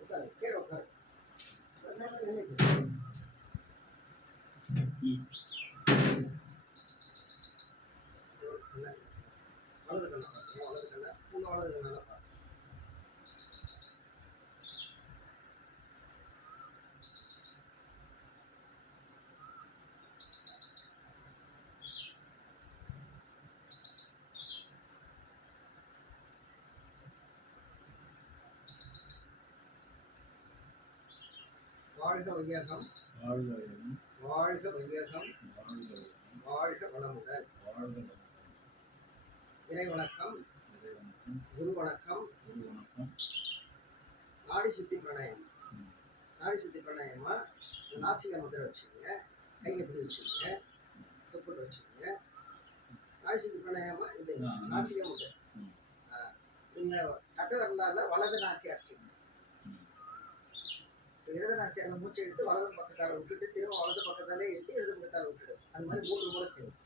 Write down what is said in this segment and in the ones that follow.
உட்காரு, கீழே உட்காரு. நின்னுக்கு. வலது கண்ணா பாருங்க, வலது கண்ணா, உங்க வலது கண்ணால பாருங்க. வாழ்க வையகம், வாழ்க வையகம், வாழ்க வையகம், வாழ்க வளமுடன். இறை வணக்கம், குரு வணக்கம், நாடி சுத்தி பிராணாயாமம். நாடி சுத்தி பிராணாயாமா நாசிக முதிரை வச்சுக்கோங்க, கையை எப்படி வச்சுக்கோங்க, தொப்புள் வச்சுக்கோங்க. நாடி சுத்தி பிராணாயாமா இது நாசிக முதிரை. இந்த கட்ட வரலாறுல வலது நாசி அடிச்சுக்கணும். இடது நாசியால மூச்சை எடுத்து வலது பக்கத்தால விட்டுட்டு திரும்ப வலது பக்கத்தாலே எடுத்து இடது பக்கத்தால விட்டுடு. அது மாதிரி 3 முறை செய்யும்.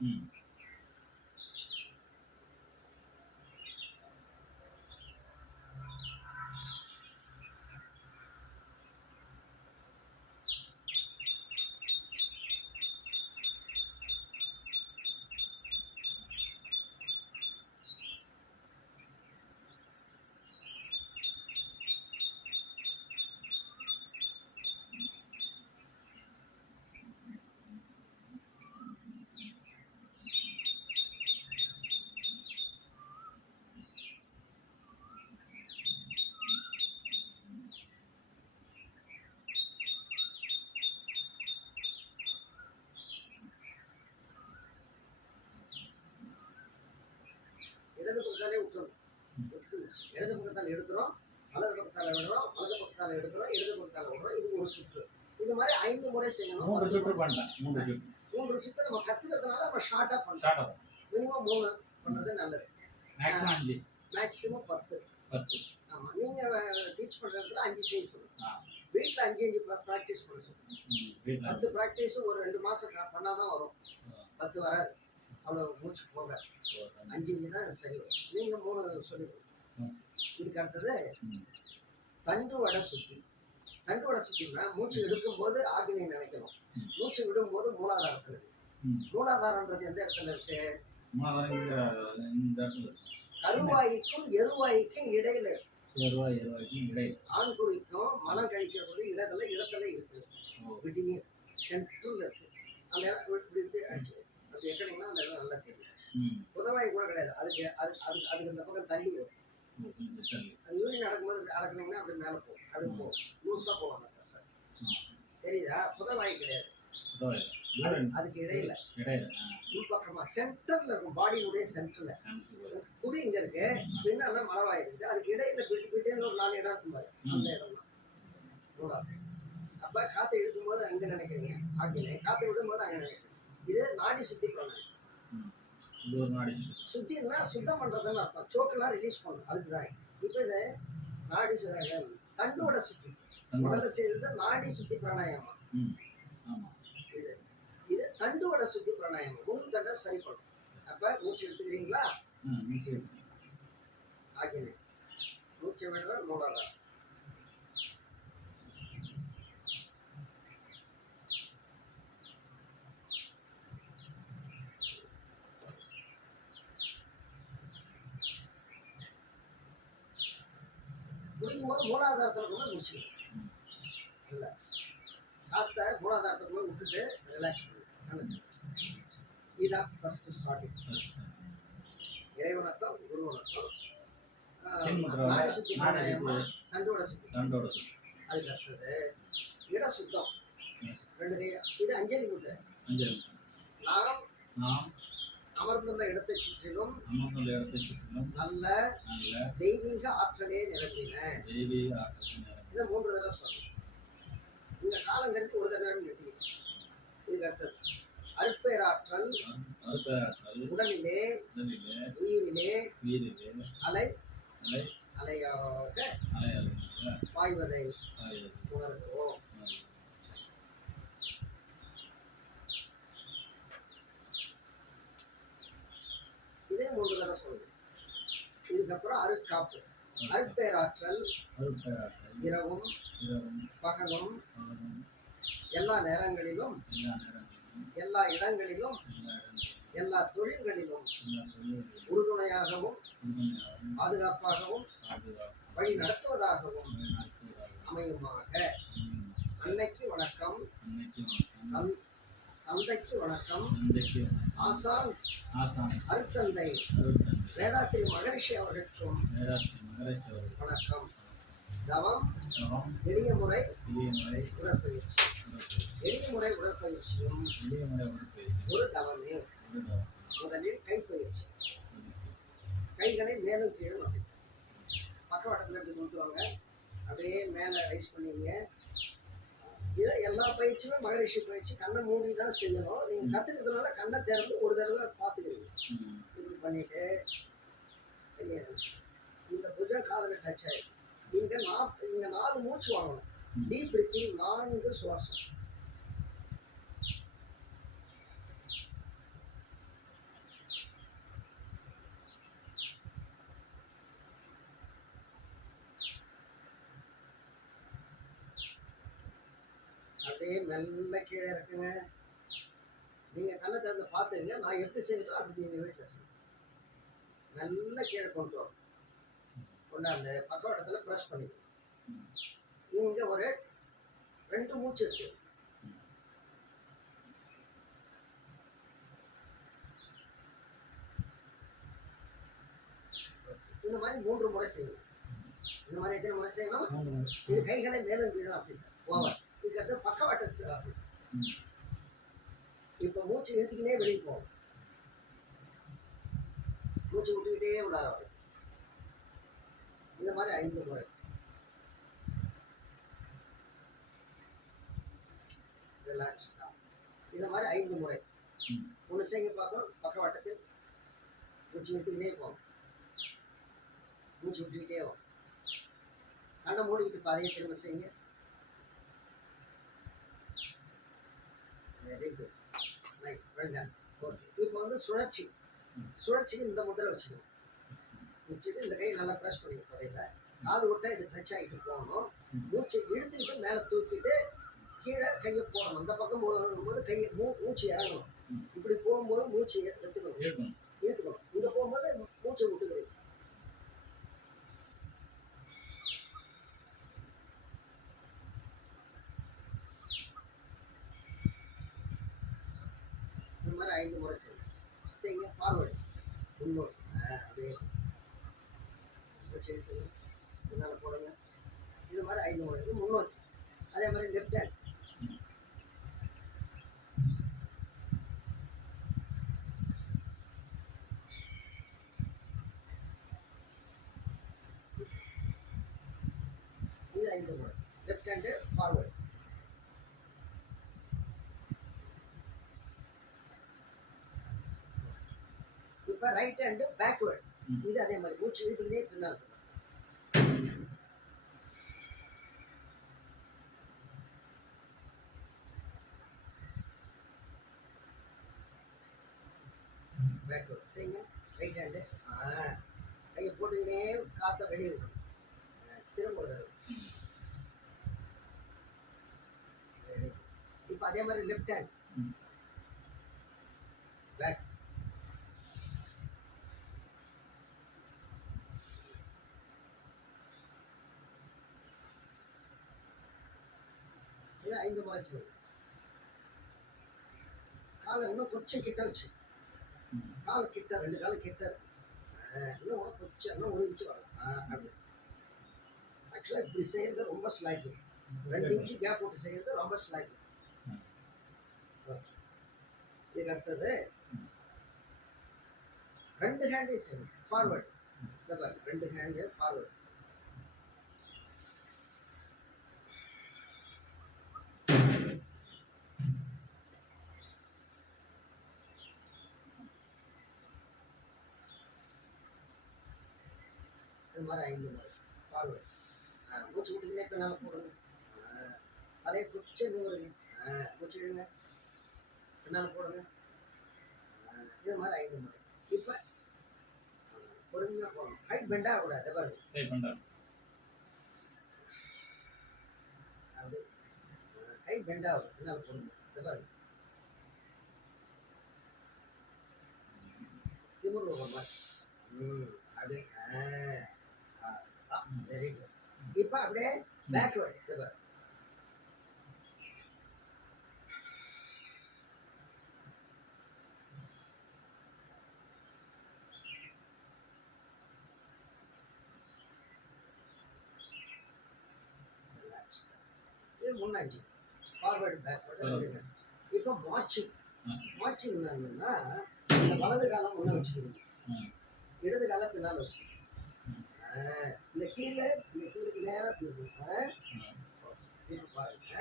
இடது பக்கத்தாலே விட்டுறோம், இடது பக்கத்தால் எடுக்கிறோம், வலது பக்கத்தால விடுறோம், வலது பக்கத்தால எடுக்கிறோம், இடது பக்கத்தால விடுறோம். இது ஒரு சுற்று. இது மாதிரி 5 முறை செய்யணும். 3 சுற்று பண்ணலாம். 3 சுற்று நம்ம கத்துக்கிறதுனால நம்ம ஷார்ட்டா பண்ணலாம். மினிமம் 3 பண்றது நல்லது. மேக்ஸிமம் 10. ஆமா, நீங்க டீச் பண்ற இடத்துல 5 செய்ய சொல்லுங்க. வீட்டில் 5 ப்ராக்டிஸ் பண்ண சொல்லுங்க. 10 ப்ராக்டிஸ் ஒரு 2 மாசம் பண்ணாதான் வரும். 10 வராது, அவ்வளோ மூச்சு போக. 5 தான் சரி வரும். நீங்க 3 சொல்லிடுங்க. இதுக்கு அடுத்தது தண்டு வடை சுத்தி. தண்டு வடை சுத்தினா மூச்சு எடுக்கும் போது ஆக்னியை நினைக்கணும், மூச்சு விடும் போது மூலாதாரத்தில் இருக்கு. மூலாதாரம்ன்றது எந்த இடத்துல இருக்கு? கருவாய்க்கும் எருவாய்க்கும் இடையில இருக்கு. ஆண்குறிக்கும் மலம் கழிக்கிறது இடத்துல இருக்கு. விட்டினி சென்ட்ரல் இருக்கு. அந்த இடம் இப்படி இப்படி அடிச்சு அப்படி எக்கடிங்கன்னா அந்த இடம் நல்லா தெரியும். புதவாய் கூட கிடையாது, அதுக்கு இந்த பக்கம் தள்ளி வரும். அது யூரின் நடக்கும்போது அடக்குனீங்கன்னா அப்படி மேலே போகும், அப்படி போகும், லூஸாக போவாங்க சார். தெரியுதா? புதவாய் கிடையாது, அதுக்கு இடையில உள்பக்கமா சென்டர்ல இருக்கும். பாடியினுடைய சென்டர்ல குடி இங்க இருக்கு, பின்னால மலவாய் இருக்குது. அதுக்கு இடையில பிட்டு ஒரு 4 இடம் இருக்கும் பாரு, அந்த இடம் தான் மூலாதாரம். அப்ப காற்றை இழுக்கும் போது அங்க நினைக்கிறீங்க ஆக்கினை, காற்றை விடும்போது அங்க நினைக்கிறீங்க. இது நாடி சுத்தி பிராணாயாமம். சுத்தின்னா சுத்தம் பண்றதுன்னு அர்த்தம். சோக்கெல்லாம் ரிலீஸ் பண்ணும், அதுக்குதான். இப்ப இது நாடி தண்டோட சுத்தி முதல்ல செய்யறது நாடி சுத்தி பிராணாயாமம். இது தண்டுவட சுத்தி பிராணாயாமம். முழு தண்டை சரி பண்ணும். அப்ப மூச்சு எடுத்துக்கிறீங்களா? ஆக்கினை மூச்சை விடுற மூலாதாரம். குடிக்கும் போது மூலாதாரத்தில் கூட முடிச்சுக்கணும். ரிலாக்ஸ். காற்றை மூலாதாரத்துக்குள்ள விட்டுட்டு ரிலாக்ஸ் பண்ணு. இதுதான் ஃபர்ஸ்ட் ஸ்டார்டிங். இறைவணக்கம், குரு வணக்கம், நாடி சுத்தி பிராணாயாமம், தண்டோட சுத்தி. அதுக்கு அடுத்தது இட சுத்தம். 2 கை. இது அஞ்சலி முத்திரை. நாம் அமர்ந்துள்ள இடத்தை சுற்றிலும் நல்ல தெய்வீக ஆற்றலே நிரம்பின. இதை 3 தடவை சொல்லணும். இந்த காலம் கழித்து ஒரு தடவை நிறுத்திக்கிட்டு. இதுக்கு அடுத்தது அற்பேராற்றல் உடலிலே உயிரிலே அலையாக பாய்வதை உணர்கிறோம். இதே 3 தடவை சொல்லணும். இதுக்கப்புறம் அருட்காப்பு. அருட்பேராற்றல் இரவும் பகலும் எல்லா நேரங்களிலும் எல்லா இடங்களிலும் எல்லா தொழில்களிலும் உறுதுணையாகவும் பாதுகாப்பாகவும் வழி நடத்துவதாகவும் அமையுமாக. அன்னைக்கு வணக்கம். தந்தைக்கு வணக்கம். ஆசான் அருட்தந்தை வேதாத்திரி மகரிஷி அவர்களுக்கும் வணக்கம். தவம் எளிய முறை உடற்பயிற்சி. எளிய முறை உடற்பயிற்சியும் ஒரு தவமே. முதலில் கைப்பயிற்சி. கைகளை மேலும் கீழும் அசைக்கும். பக்கவாட்டத்தில் இப்படி கொண்டு வாங்க. அப்படியே மேலே ரைஸ் பண்ணிங்க. இதை எல்லா பயிற்சியுமே மகரிஷி பயிற்சி கண்ணை மூடி தான் செய்யணும். நீங்கள் கற்றுக்கிறதுனால கண்ணை திறந்து ஒரு தடவை பார்த்துக்கிறீங்க. இப்படி பண்ணிட்டு கையை இந்த புஜம் காதில் டச் ஆகிடும். இங்கே இங்கே 4 மூச்சு வாங்கணும். டீப் பிரீத்திங், 4 சுவாசம். அப்படியே மெல்ல கீழே இருக்குங்க. நீங்கள் கண்ணை திறந்து பார்த்துங்க. நான் எப்படி செய்யறோம் அப்படி நீங்கள் வீட்டில் செய்யுங்க. மெல்ல கீழே கொண்டு வரணும். கொண்டாந்து பக்கவாட்டத்தில் ப்ரெஸ் பண்ணிக்கணும். இங்கே ஒரு 2 மூச்சு இருக்கு. இந்த மாதிரி 3 முறை செய்யணும். இந்த மாதிரி எத்தனை முறை செய்யணும்? இது கைகளை மேலும் கீழும் அசைக்கும். ஓவர். இதுக்கடுத்து பக்கவாட்டத்தில் அசைக்கும். இப்போ மூச்சு இழுத்துக்கினே வெளியே போகணும். மூச்சு விட்டுக்கிட்டே உள்ளார வரைக்கும். இந்த மாதிரி 5 முறை. ரிலாக்ஸ். இந்த மாதிரி 5 முறை. ஒன்று செய்ய பார்க்கணும். பக்கவாட்டத்தில் மூச்சு இழுத்துக்கிட்டே போகணும். மூச்சு விட்டுக்கிட்டே வரும். கண்ணை மூடிக்கிட்டு அதையே திரும்ப செய்யுங்க. Very good. Nice. Well done. Okay. இப்போ வந்து சுழற்சி. சுழற்சிக்கு இந்த முதிரை வச்சுக்கணும். வச்சுட்டு இந்த கையை நல்லா ப்ரெஸ் பண்ணி தொடையில காது விட்டா இது டச் ஆகிட்டு போகணும். மூச்சை இழுத்துக்கிட்டு மேலே தூக்கிட்டு கீழே கையை போடணும். அந்த பக்கம் போகும்போது கையை மூச்சு இறங்கணும். இப்படி போகும்போது மூச்சு எடுத்துக்கணும், இழுத்துக்கணும். இங்கே போகும்போது மூச்சை விட்டுக்கிறீங்க. இந்த மாதிரி 5 முறை செய்யுங்க. ஃபார்வர்டு, முன்னோக்கி. அதே எடுத்துங்க, பின்னால் போடுங்க. இது மாதிரி 5 முறை. இது முன்னோக்கி. அதே மாதிரி லெஃப்ட் ஹேண்ட். இது 5 முறை. Left hand forward. இப்போ ரைட் ஹேண்டு பேக்வேர்டு. இது அதே மாதிரி மூச்சு இழுத்துக்கிட்டே பின்னால். பேக்வேர்டு செய்யுங்க. ரைட் ஹேண்டு கையை போட்டுக்கிட்டே காற்றை வெளியே விடணும். திரும்ப ஒரு தடவை. இப்போ அதே மாதிரி லெஃப்ட் ஹேண்ட் பேக். இது 5 முறை செய்யும். காலை இன்னும் கொஞ்சம் கிட்ட வச்சு, காலை கிட்ட, 2 காலம் கிட்ட இன்னும் கொஞ்சம் இன்னும் 1 இன்ச்சு வரலாம். அப்படி ஆக்சுவலாக இப்படி செய்கிறது ரொம்ப ஸ்லாக்கிங். 2 இன்ச்சு கேப் போட்டு செய்கிறது ரொம்ப ஸ்லாக்கிங். ஓகே. இதுக்கு அடுத்தது 2 ஹேண்டையும் செய்யும். ஃபார்வர்டு. இந்த பாருங்க, 2 ஹேண்டு ஃபார்வர்டு. இது மாதிரி 5 முறை ஃபார்வர்டு. மூச்சு விட்டுக்கிட்டே பின்னால் போடுங்க. அதே கொஞ்சம் நிமிருங்க. மூச்சு விடுங்க, பின்னால் போடுங்க. இது மாதிரி 5 முறை. இப்போ பொறுமையாக போகணும். கை பெண்ட் ஆகக்கூடாது. இதை பாருங்க. ட்ரை பண்ணுறேன். அப்படி கை பெண்ட் ஆகும். பின்னால் போகணும். இதை பாருங்க. திமிரு வர மாதிரி. அப்படியே வெரி குட். இப்போ அப்படியே பேக்வேர்டு. இதை பாருங்க. இது முன்னாடி ஃபார்வேர்டு பேக்வேர்டு. இப்போ மார்ச்சிங். மார்ச்சிங் என்னன்னா இந்த வலது காலம் முன்னே வச்சுக்கிறீங்க, இடது காலம் பின்னால் வச்சுக்கிறீங்க. இந்த கீழுக்கு நேராக போயிருக்கோம். இப்போ பாருங்க.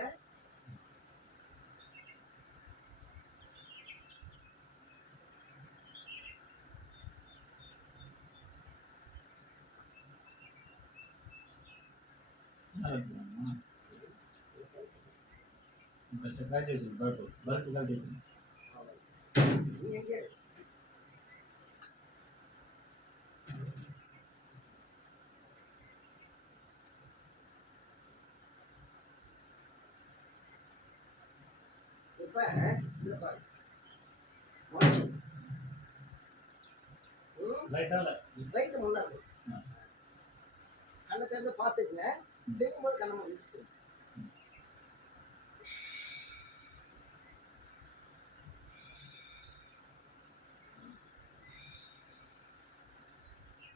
நீ எங்கே இப்போ இதை பாருங்க. மார்ச்சிங் ரைட்டு முன்னா இருக்கும். கண்ணை திறந்து பார்த்துக்குங்க. செய்யும்போது கண்ணை மூடிட்டு செய்யுங்க.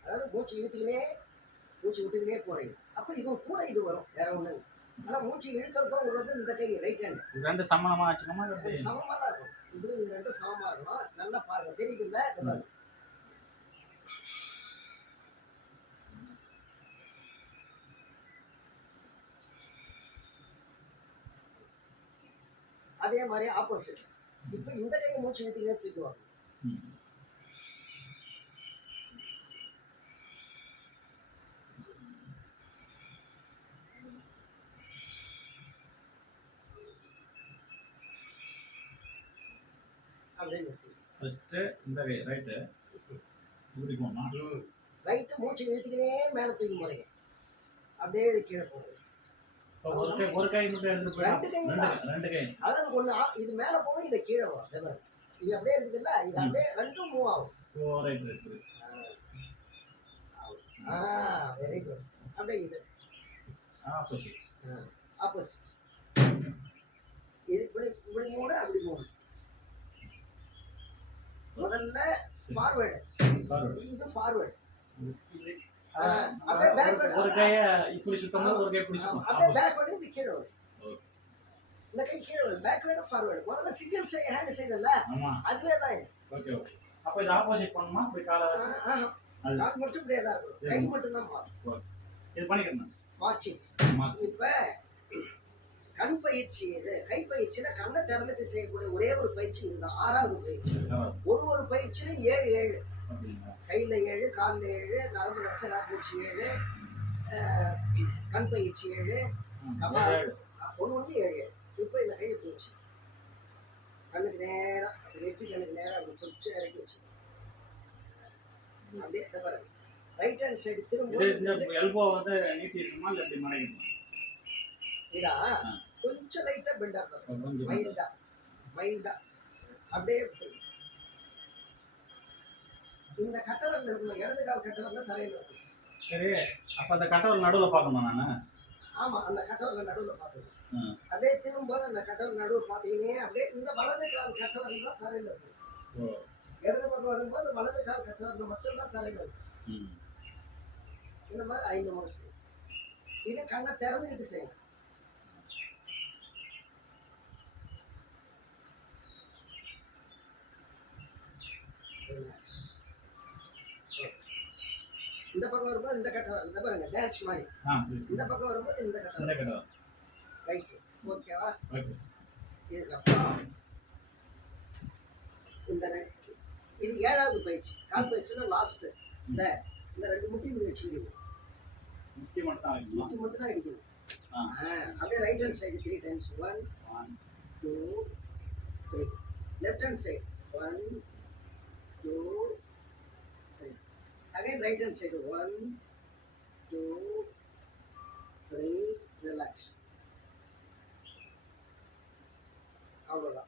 அதாவது மூச்சு இழுத்துக்கினே மூச்சு விட்டுக்கினே போறீங்க. அப்போ இது கூட இது வரும், வேற ஒண்ணு இல்லை. ஆனால் மூச்சு இழுக்கிறதும் விடுறது இந்த கை ரைட் ஹேண்டு ரெண்டு சமமா வச்சுக்கோமா? சமமாக தான் இருக்கும். இப்படி இது ரெண்டும் சமமாக இருக்கணும். நல்லா பாருங்க. தெரியுது இல்லை? இதை பாருங்க. அதே மாதிரி ஆப்போசிட். இப்போ இந்த கையை மூச்சு இழுத்தீங்கன்னா தூக்கி வரணும். அப்படின்னு ஃபர்ஸ்ட்டு இந்த கை ரைட்டு இப்படி போகணும். ரைட்டு மூச்சு இழுத்துக்கினே மேலே தூக்கி போறீங்க. அப்படியே கீழே போகும். ஒரு கை மட்டும் எடுத்து ரெண்டு கை தான். ரெண்டு கை. அதாவது ஒன்று இது மேலே போகும், இதை கீழே வரும். அதே மாதிரி இது அப்படியே இருக்குது இல்லை? இது அப்படியே ரெண்டும் மூவ் ஆகும். Right right. Very good. அப்படியே இது ஆப்போசிட். ஆப்போசிட். இது இப்படி இப்படி மூணு அப்படி மூணு. முதல்ல ஃபார்வேர்டு, இது ஃபார்வேர்டு. அப்படியே பேக்வேர்டு. ஒரு கையை இப்படி சுத்தமாக ஒரு கை இப்படி சுத்தம். அப்படியே பேக்வேர்டு. இது கீழே வரும். இந்த கை கீழே வரும். Backward forward. முதல்ல சிங்கிள் ஹேண்ட் செய்யல, அதுவே தான் இது. Okay okay. அப்போ இது ஆப்போசிட் பண்ணுமா? இப்படி காலை கால் மட்டும் இப்படியே தான் இருக்கும். கை மட்டும் தான் மாறும். இது பண்ணிக்கிறேன். மார்ச்சிங். இப்போ கண் பயிற்சி இது. கை பயிற்சியில கண்ணை திறந்துட்டு செய்யக்கூடிய ஒரே ஒரு பயிற்சி இதுதான். 6வது பயிற்சி. ஒரு பயிற்சியிலும் 7 7. கையில் 7, காலில் 7, நரம்பு தசரா பூச்சி 7, கண் பயிற்சி 7, ஒன்று 7. இப்போ இந்த கையை பூச்சி கண்ணுக்கு நேராக அப்படி நெற்றி கண்ணுக்கு நேராக அப்படி கொஞ்சம் இறக்கி வச்சு அப்படியே இந்த பாருங்க. ரைட் ஹேண்ட் சைடு திரும்ப எல்போ வந்து நீட்டி இருக்குமா இல்லை எப்படி மறைக்கணுமா? இதா கொஞ்சம் லைட்டாக பெண்டாக இருக்கும். மைல்டா அப்படியே இந்த கட்டவரில் இருக்கணும். இடது கால் கட்டவரில் தரையில் இருக்கும். சரி, அப்போ அந்த கட்டவர் நடுவில் பார்க்கணும் நான். ஆமாம், அந்த கட்டவரில் நடுவில் பார்க்கணும். அப்படியே திரும்பும்போது அந்த கட்டவர் நடுவில் பார்த்தீங்கன்னா அப்படியே இந்த வலது கால் கட்டவரில் தான் தரையில் இருக்கும். இடது பக்கம் வரும்போது வலது கால் கட்டவரில் மட்டும்தான் தரையில் இருக்கும். இந்த மாதிரி 5 முறை செய்யும். இதை கண்ணை திறந்துக்கிட்டு செய்யணும். இந்த பக்கம் வரும்போது இந்த கட்டவர், இந்த பாருங்க டான்ஸ் மாதிரி. இந்த பக்கம் வரும்போது இந்த கட்டவர். ரைட். ஓகேவா? இதுக்கப்புறம் இந்த இது 7வது பயிற்சி. கால் பயிற்சினா லாஸ்ட். இந்த 2 முட்டி இப்படி வச்சுக்கிறீங்க. முட்டி மட்டும் தான் அடிக்கணும். அப்படியே right hand side 3 times. 1 2 3. Left hand side 1 2 3. Again right hand side 1 2 3 relax. அவ்வளோதான்.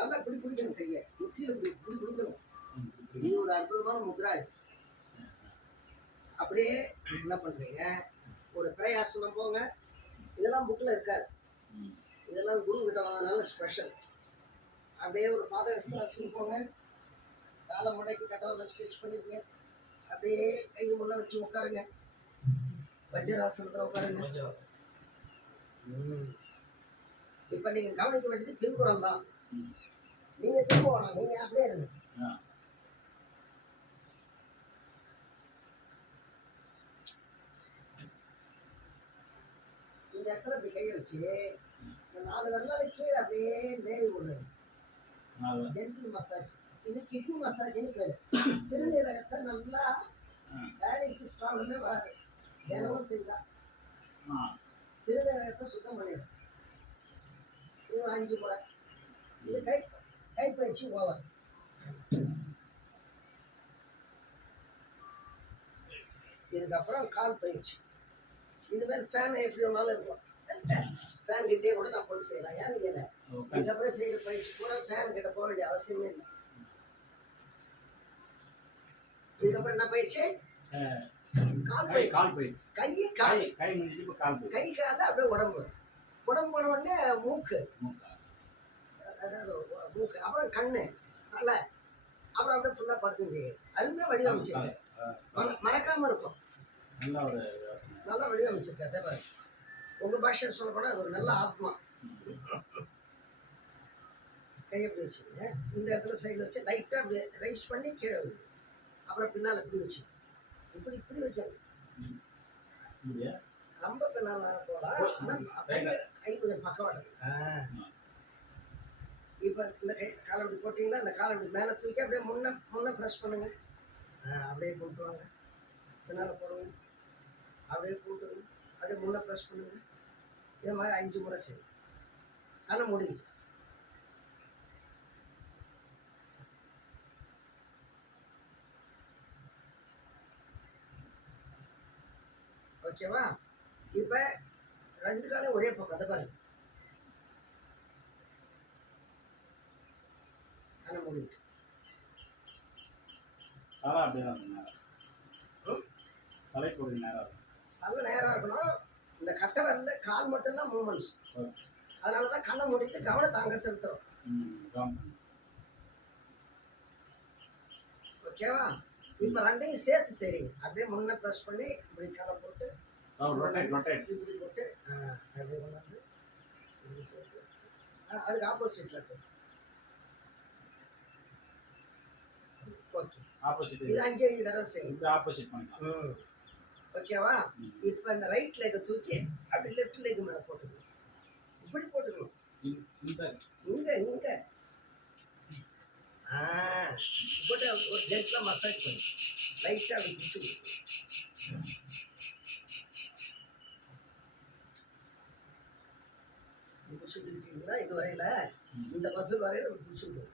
நல்லா இப்படி பிடிக்கணும் கையை, முற்றிலும் இப்படி பிடிக்கணும். இது ஒரு அற்புதமான முத்ரா. இது அப்படியே என்ன பண்றீங்க, ஒரு பிரயாசனம் போங்க. இதெல்லாம் புக்கில் இருக்காது, இதெல்லாம் குரு கிட்ட வந்ததுனால ஸ்பெஷல். அப்படியே ஒரு பாதகஸ்தாசனம் போங்க, காலை முடைக்கு கட்டவரில் ஸ்ட்ரெச் பண்ணிக்கங்க. அப்படியே கை முன்ன வச்சு உட்காருங்க, வஜ்ராசனத்தில் உட்காருங்க. இப்போ நீங்கள் கவனிக்க வேண்டியது பின்புறம் தான். நீங்கள் திரும்ப வேணாம், நீங்கள் அப்படியே இருங்க. இந்த இடத்துல அப்படி கையை வச்சு இந்த 4 விரலால கீழே அப்படியே மேரி விடுங்க. Gentle massage. இது கிட்னி மசாஜ்னு பேரு. சிறுநீரகத்தை நல்லா டயாலிசிஸ் ப்ராப்ளமே வராது. தினமும் செய்தா சிறுநீரகத்தை சுத்தம் பண்ணிடும். இது ஒரு 5 முறை. இது கை பயிற்சி ஓவர். இதுக்கப்புறம் கால் பயிற்சி. இனிமேல் ஃபேன் எப்படி வேணாலும் இருக்கும். ஃபேன் கிட்டே கூட நான் போட்டு செய்யலாம். ஏன்னு கேட்கல, இதுக்கப்புறம் செய்கிற பயிற்சி கூட ஃபேன் கிட்ட போக வேண்டிய அவசியமே இல்லை. இதுக்கப்புறம் என்ன பயிற்சி? கால் பயிற்சி. கை கால் அப்படியே உடம்பு போன உடனே மூக்கு, அதாவது மூக்கு, அப்புறம் கண்ணு, தலை, அப்புறம் அப்படியே ஃபுல்லாக படுத்துங்க. அருமையாக வடிவமைச்சிருக்க, மறக்காம இருக்கும். நல்லா வடிவமைச்சிருக்க. அதே மாதிரி உங்கள் பாஷையில் சொல்ல போனால் அது ஒரு நல்ல ஆத்மா. கையை எப்படி வச்சுக்கோங்க, இந்த இடத்துல சைடில் வச்சு லைட்டாக அப்படி ரைஸ் பண்ணி கீழே வைங்க. அப்புறம் பின்னால் இப்படி வச்சு இப்படி வைக்கணும். ரொம்ப பின்னால் போகலாம், ஆனால் கை கொஞ்சம் பக்கவாட்டம். இப்போ இந்த காலை அப்படி போட்டிங்கன்னா இந்த காலை அப்படி மேலே தூக்கி அப்படியே முன்ன ப்ரெஸ் பண்ணுங்க. அப்படியே கொண்டு வாங்க, பின்னால் போடுங்க, அப்படியே கூட்டுங்க, அப்படியே முன்ன ப்ரெஸ் பண்ணுங்க. இது மாதிரி 5 முறை செய்யும். ஆனால் முடியுது. ஓகேவா? இப்போ 2 காலையும் ஒரே பக்கம். அதை பாருங்க. ஆனால் முடியுது. தலை நேராக இருக்கணும். இந்த கட்டை வரல கால் மட்டும்தான் மூமெண்ட்ஸ். அதனால தான் கண்ணை மூடிட்டு கவனத்தை அங்கே செலுத்துறோம். ஓகேவா? இப்போ 2ஐயும் சேர்த்து செய்றீங்க. அப்படியே முன்ன ப்ரெஸ் பண்ணி இப்படி காலை போட்டு இப்படி போட்டு அப்படியே கொண்டாந்து அதுக்கு ஆப்போசிட்ல இருக்கு. ஓகே, இது 5 தடவை செய்யணும். ஓகேவா? இப்போ இந்த ரைட் லெக்கை தூக்கி அப்படி லெஃப்ட் லெக் மேலே போட்டுக்கணும். இப்படி போட்டுக்கணும். இங்கே போட்டு ஒரு ஜென்ட்லாக மசாஜ் பண்ணி லைட்டாக அப்படி பிடிச்சி விட்டுக்கிட்டீங்களா? இது வரையில் இந்த மசில் வரையில் அப்படி பிடிச்சி விடுவோம்.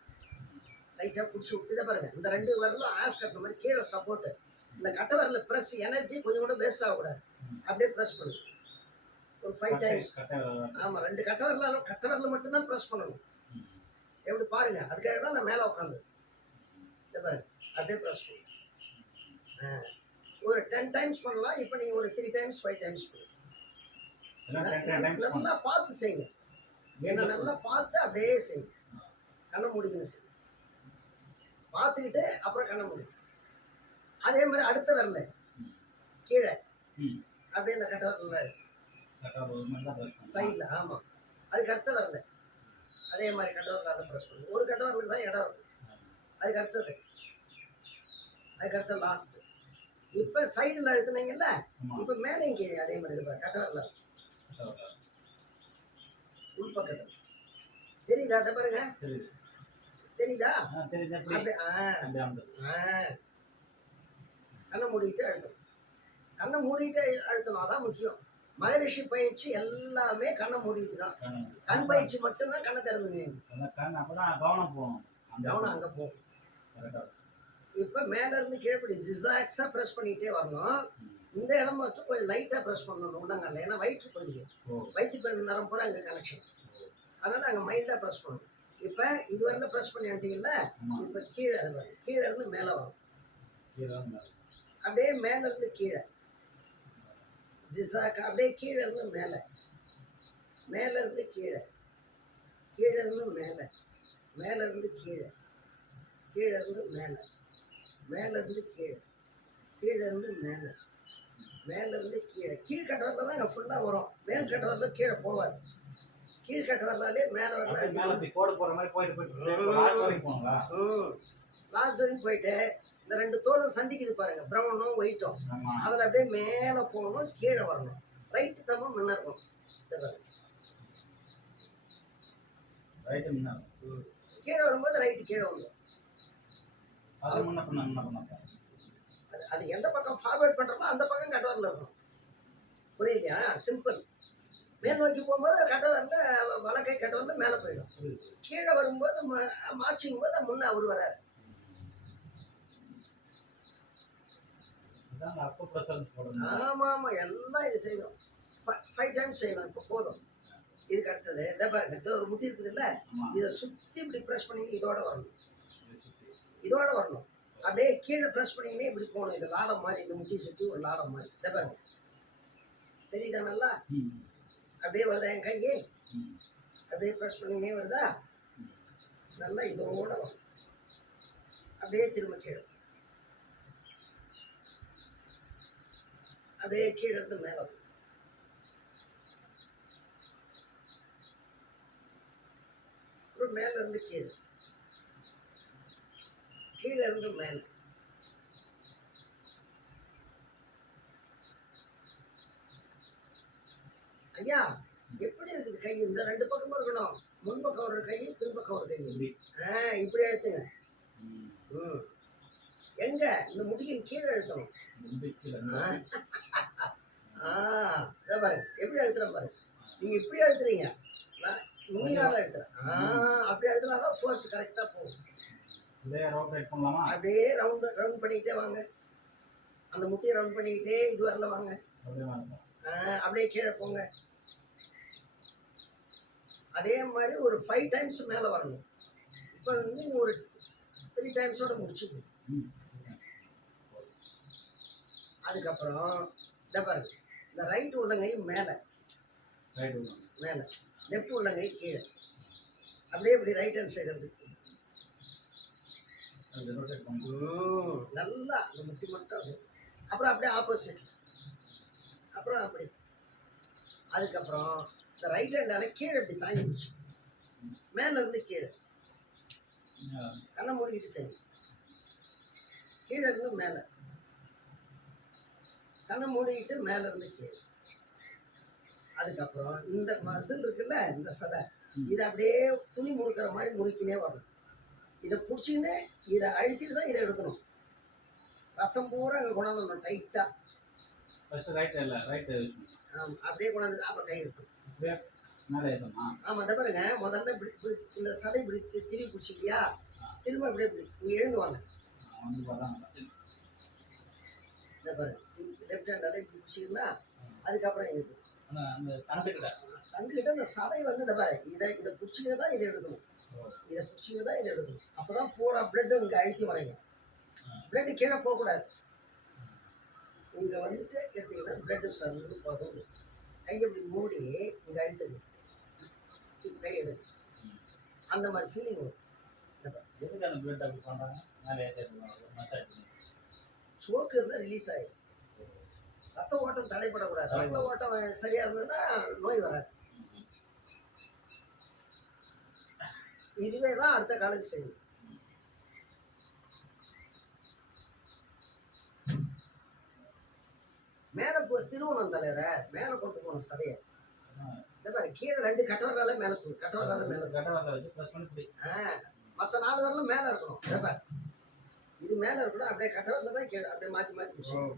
லைட்டாக பிடிச்சி விட்டு இதை பாருங்கள், இந்த 2 வரலும் ஆஸ் கட்டுற மாதிரி கீழே சப்போர்ட்டு. இந்த கட்டை வரல ப்ரெஸ் எனர்ஜி கொஞ்சம் கூட வேஸ்ட் ஆகக்கூடாது. அப்படியே ப்ரெஸ் பண்ணுங்க ஒரு 5 டைம்ஸ். ஆமாம், 2 கட்டை வரல மட்டும்தான் ப்ரெஸ் பண்ணணும். எப்படி பாருங்க, அதுக்காக தான் நான் மேலே உட்காந்து இதை பாருங்க அப்படியே ப்ரெஸ் பண்ணுங்க. ஒரு 10 டைம்ஸ் பண்ணலாம். இப்போ நீங்கள் ஒரு 3 டைம்ஸ் 5 டைம்ஸ் பண்ணுங்க. நல்லா பார்த்து செய்யுங்க. என்ன நல்லா பார்த்து அப்படியே செய்யுங்க. கண்ணை முடிக்கணும் செய்யுங்க. பார்த்துக்கிட்டு அப்புறம் கண்ணை முடியும். அதே மாதிரி அடுத்த வரல கீழே அப்படியே இந்த கட்டை வரல சைடில். ஆமாம், அதுக்கு அடுத்த வரல அதே மாதிரி கட்டை வரல ப்ரெஸ் பண்ணுங்க. ஒரு கட்டை வரலுக்கு தான் இடம் இருக்கும். அதுக்கு அடுத்த லாஸ்ட். இப்போ சைடில் அழுத்துனீங்கல்ல, இப்போ மேலேயும் கீழே அதே மாதிரி இது பாரு கட்டை வரல உள் பக்கத்தில் தெரியுதா? அதை பாருங்க, தெரியுதா? அப்படியே கண்ணை மூடிட்டு அழுத்தணும். கண்ணை மூடிட்டு அழுத்தணும், அதான் முக்கியம். மகரிஷி பயிற்சி எல்லாமே கண்ணை மூடிட்டு தான். கண் பயிற்சி மட்டும்தான் கண்ணை திறந்துங்க. கவனம் அங்கே போகும். இப்போ மேல இருந்து கீழே இப்படி ஜிசாக்ஸா பிரஸ் பண்ணிட்டே வரணும். இந்த இடம் மட்டும் கொஞ்சம் லைட்டா பிரஸ் பண்ணணும் அந்த உள்ளங்கால. ஏன்னா வயிற்று பகுதி, வயிற்று பகுதி நரம் பூரா அங்கே கனெக்ஷன். அதனால அங்கே மைல்டா பிரஸ் பண்ணணும். இப்போ இதுவரையிலும் பிரஸ் பண்ணி வந்துட்டீங்கல்ல, இப்போ கீழே அது வரும். கீழே இருந்து மேலே வரும். அப்படியே மேல இருந்து கீழே ஜிசாக், அப்படியே கீழே இருந்து மேலே, மேல இருந்து கீழே, கீழே இருந்து மேலே, மேல இருந்து கீழே, கீழே இருந்து மேலே, மேல இருந்து கீழே, கீழே இருந்து மேலே, மேல இருந்து கீழே. கீழ்கட்ட வரல தான் அங்கே ஃபுல்லாக வரும். மேல் கட்ட வரல கீழே போகாது. கீழ்கட்ட வரலாலே மேலே வரலாம். லாஸ்ட் வரைக்கும் போயிட்டு இந்த ரெண்டு தோலும் சந்திக்குது பாருங்க, பிரவுனும் ஒயிட்டும். அதில் அப்படியே மேலே போகணும், கீழே வரணும். ரைட்டு தம்மும் முன்ன இருக்கணும். கீழே வரும்போது ரைட்டு கீழே வந்துடும். அது எந்த பக்கம் ஃபார்வர்ட் பண்ணுறோமோ அந்த பக்கம் கட்டவரில் இருக்கணும். புரியலையா? சிம்பிள். மேல் நோக்கி போகும்போது கட்டவரில் வலக்கை கட்டவரில் மேலே போயிடும். கீழே வரும்போது மார்ச்சிங் போது முன்னே அவர் வராரு. ஆமாம் ஆமாம், எல்லாம் இது செய்யணும். 5 டைம்ஸ் செய்யணும். இப்போ போதும். இதுக்கு அடுத்தது இதை பாருங்க, இது ஒரு முட்டி இருக்குது இல்லை, இதை சுற்றி இப்படி ப்ரெஸ் பண்ணிட்டு இதோட வரணும், இதோட வரணும். அப்படியே கீழே ப்ரெஸ் பண்ணிங்கன்னே இப்படி போகணும். இது லாடம் மாதிரி, இந்த முட்டி சுற்றி ஒரு லாடம் மாதிரி. இதை பாருங்க, தெரியுதா? நல்லா அப்படியே வருதா என் கையே? அப்படியே ப்ரெஸ் பண்ணிங்கன்னே வருதா? நல்லா இதோட வரும். அப்படியே திரும்ப கீழே, அப்படியே கீழே இருந்து மேலே வரும். அப்புறம் மேலே இருந்து கீழே, கீழே இருந்து மேலே, ஐயா எப்படி இருக்குது கை? இந்த ரெண்டு பக்கமும் இருக்கணும். முன்பக்கம் ஒரு கை, பின்பக்கம் ஒரு கை. இப்படி அழுத்துங்க. எங்க இந்த முடிக்கு கீழே அழுத்தணும். இதை பாருங்க எப்படி அழுத்துறேன் பாருங்க. நீங்க இப்படி அழுத்துறீங்க, நுனியால அழுத்துறேன். அப்படி அழுத்தினாதான் ஃபோர்ஸ் கரெக்டா போகும். அப்படியே ரவுண்ட் பண்ணிக்கிட்டே வாங்க. அந்த முட்டையை ரவுண்ட் பண்ணிக்கிட்டே இது வரல வாங்க. அப்படியே கீழே போங்க. அதே மாதிரி ஒரு 5 டைம்ஸ் மேலே வரணும். இப்போ நீங்கள் ஒரு 3 டைம்ஸோட முடிச்சுக்கணும். அதுக்கப்புறம் இதை பாருங்க, இந்த ரைட் உள்ளங்கை மேலே, மேலே, லெஃப்ட் உள்ளங்கை கீழே. அப்படியே இப்படி ரைட் ஹேண்ட் சைடு இருக்கு. நல்லா அந்த முட்டி மட்டும் அப்படி. அப்புறம் அப்படியே ஆப்போசிட். அப்புறம் அப்படி. அதுக்கப்புறம் இந்த ரைட் ஹேண்டால கீழே இப்படி தாங்கி பிடிச்சி மேல இருந்து கீழே கண்ணை மூடிக்கிட்டு செய்யும். கீழே இருந்து மேலே, கண்ணை மூடிக்கிட்டு மேலே இருந்து கீழே. அதுக்கப்புறம் இந்த மசில் இருக்குல்ல, இந்த சதை, இதை அப்படியே துணி முறுக்கிற மாதிரி முறுக்கினே வரணும். இதை பிடிச்சிக்கின்னு இதை அழுத்திட்டு தான் இதை எடுக்கணும். ரத்தம் பூரா அங்கே கொண்டாந்துடணும் டைட்டாக. அப்படியே கொண்டாந்து அப்புறம் கை எடுக்கணும். ஆமாம், அதை பாருங்க, முதல்ல இப்படி இந்த சதை இப்படி திரும்பி பிடிச்சிக்கியா, திரும்ப இப்படி இப்படி இங்கே எழுந்துவாங்க. இதை பாருங்க, லெஃப்ட் ஹேண்டால இப்படி பிடிச்சிங்களா, அதுக்கப்புறம் இது தண்டுக்கிட்ட இந்த சதை வந்து இந்த பாரு, இதை பிடிச்சிக்கிட்டு தான் இதை எடுக்கணும். இதை பிடிச்சிக்கிட்டு தான் இதை எடுக்கணும். அப்போ தான் பூரா பிளட்டு இங்கே அழுத்தி வரைங்க. பிளட்டு கீழே போகக்கூடாது. இங்கே வந்துட்டு எடுத்தீங்கன்னா பிளட்டு சர்ந்து போதும். கையை இப்படி மூடி இங்கே அழுத்துங்க, கை எடுங்க. அந்த மாதிரி ஃபீலிங் வரும். ஸ்ட்ரோக் இருந்தால் ரிலீஸ் ஆகிடும். ரத்த ஓட்டம் தடைப்படக்கூடாது. ரத்த ஓட்டம் சரியாக இருந்ததுன்னா நோய் வராது. இதுவே தான் அடுத்த காலுக்கு செய்யணும். மேலே திருவண்ணம் தலைவர மேலே கொண்டு போகணும் சதையை. இந்த மாதிரி கீழே 2 கட்டவரால மேலே தூக்கும், கட்டவரால மேலே. மற்ற 4 வரலும் மேலே இருக்கணும். இந்த மாதிரி இது மேலே இருக்கணும். அப்படியே கட்டவரில் தான் கீழே அப்படியே மாற்றி மாற்றி பிடிச்சோம்.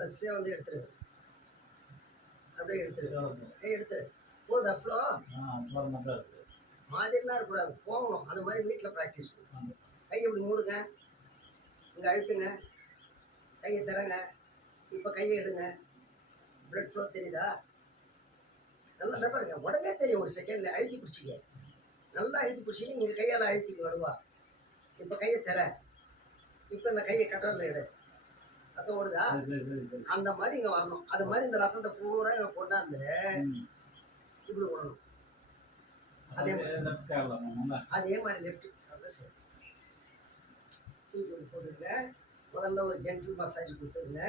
கடைசியாக வந்து எடுத்துரு, அப்படியே எடுத்துரு, எடுத்துரு போதும். அப்புறம் மாதிரிலாம் இருக்கக்கூடாது, போகணும். அது மாதிரி வீட்டில் ப்ராக்டிஸ் பண்ணும். கையை இப்படி மூடுங்க, இங்கே அழுத்துங்க, கையை திறங்க, இப்போ கையை எடுங்க. பிளட் ஃப்ளோ தெரியுதா? நல்லா தான் பாருங்க, உடனே தெரியும். ஒரு செகண்டில் அழுத்தி பிடிச்சிக்க, நல்லா அழுத்தி பிடிச்சிங்க. இங்கே கையால் அழுத்திக்க வடுவா. இப்போ கையை திற, இப்போ இந்த கையை கட்டரில் எடு. ரத்தம் ஓடுதா? அந்த மாதிரி இங்கே வரணும். அது மாதிரி இந்த ரத்தத்தை பூரா இங்கே கொண்டாந்து இப்படி விடணும். அதே மாதிரி லெஃப்ட் சரி தூக்கி போட்டுங்க. முதல்ல ஒரு ஜென்டில் மசாஜ் கொடுத்துருங்க.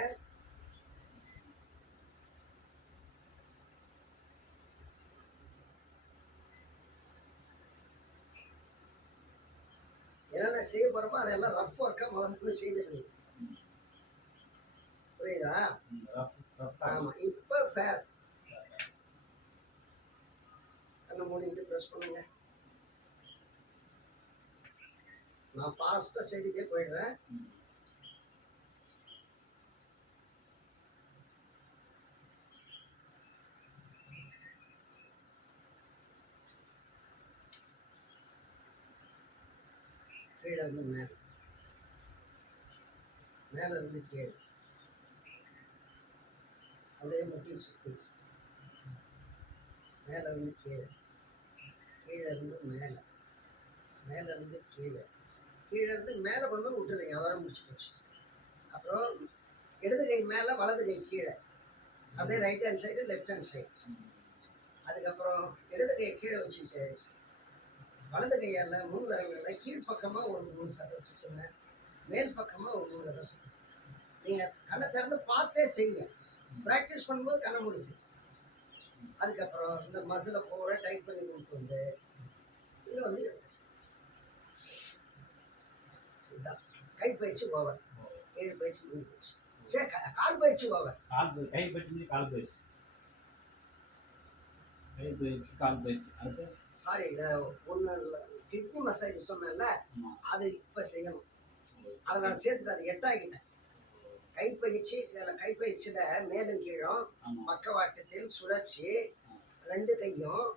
என்னென்ன செய்ய போகிறோமோ அதெல்லாம் ரஃப் ஒர்க்காக முதல்ல செய்துடுறீங்க. புரியுதா? ஆமாம். இப்போ ஃபேர். கண்ணை மூடிட்டு ப்ரெஸ் பண்ணுங்க. நான் ஃபாஸ்ட்டாக செய்துட்டே போயிடுவேன். கீழே இருந்து மேலே, மேலே இருந்து கீழே, அப்படியே முட்டி சுற்றி, மேலே இருந்து கீழே, கீழே இருந்து மேலே, மேலே இருந்து கீழே, கீழே இருந்து மேலே கொண்டு போய் விட்டுருங்க. அதோட முடிச்சு போச்சு. அப்புறம் இடது கை மேலே, வலது கை கீழே, அப்படியே right hand side, left hand side. அதுக்கப்புறம் இடது கையை கீழே வச்சுக்கிட்டு வலது கையால் 3 விரல்களில் கீழ்ப்பக்கமாக ஒரு 3 சதவை சுற்றுங்க, மேல் பக்கமாக ஒரு 3 தடவை சுற்றுங்க. நீங்கள் கண்ணை திறந்து பார்த்தே செய்யுங்க. ப்ராக்டிஸ் பண்ணும்போது கண்ணை மூடி செய்யுங்க. அதுக்கப்புறம் இந்த மசிலை பூரா டைட் பண்ணி கொண்டு வந்து இங்கே வந்து இதுதான் கை பயிற்சி ஓவர். 7 பயிற்சி 3 பயிற்சி. சரி, கால் பயிற்சி ஓவர். கை பயிற்சி, கால் பயிற்சி, கை பயிற்சி, கால் பயிற்சி. அடுத்து சாரி, இதை ஒன்று கிட்னி மசாஜ் சொன்னேன்ல, அது இப்போ செய்யணும். அதை நான் சேர்த்துட்டு அது 8 ஆகிட்டேன். கைப்பயிற்சி, இதில் கைப்பயிற்சியில் மேலும் கீழும் பக்கவாட்டத்தில் சுழற்சி 2 கையும்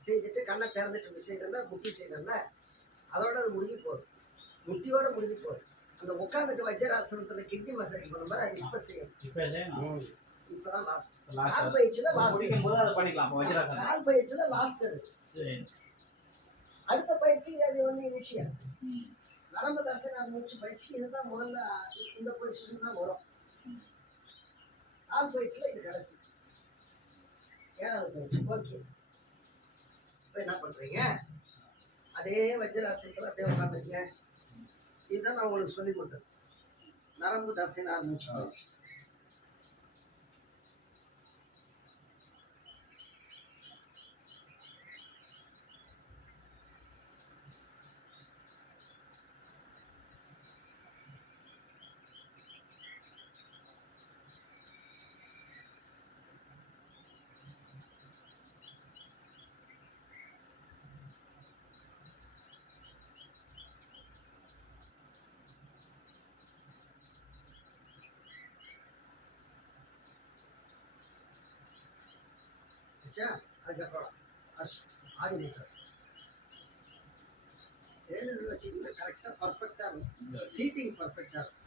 செய்துட்டு கண்ணை திறந்துட்டு செய்தோம்னா முட்டி செய்தோம்னா அதோட அது முடிஞ்சு போகுது. முட்டியோட முடிஞ்சு போகுது. அந்த உட்காந்துட்டு வஜ்ராசனத்தில் கிட்னி மசாஜ் பண்ண மாதிரி அது இப்போ செய்யணும். இப்பதான் லாஸ்ட். கால் பயிற்சியில லாஸ்ட். முடிக்கும்போது அதை பண்ணிக்கலாம். வஜ்ராசனம் கால் பயிற்சியில லாஸ்ட் அது. சரி. அடுத்த பயிற்சி அது வந்து இனிஷியல். நரம்பு தசை மூச்சு பயிற்சி இதுதான் முதல்ல. இந்த பொசிஷன் தான் வரும். கால் பயிற்சியில இது கடைசி 7வது பயிற்சி. ஓகே, இப்போ என்ன பண்றீங்க? அதே வஜ்ராசனத்தில் அப்படியே உட்காந்துருங்க. இதுதான் நான் உங்களுக்கு சொல்லி கொடுத்தேன். நரம்பு தசை மூச்சு பயிற்சி. அதுக்கப்புறம் ஆதிமுத்திரை எழுந்து வச்சிங்கன்னா கரெக்டாக பர்ஃபெக்டாக இருக்கும். சீட்டிங் பர்ஃபெக்டாக இருக்கும்.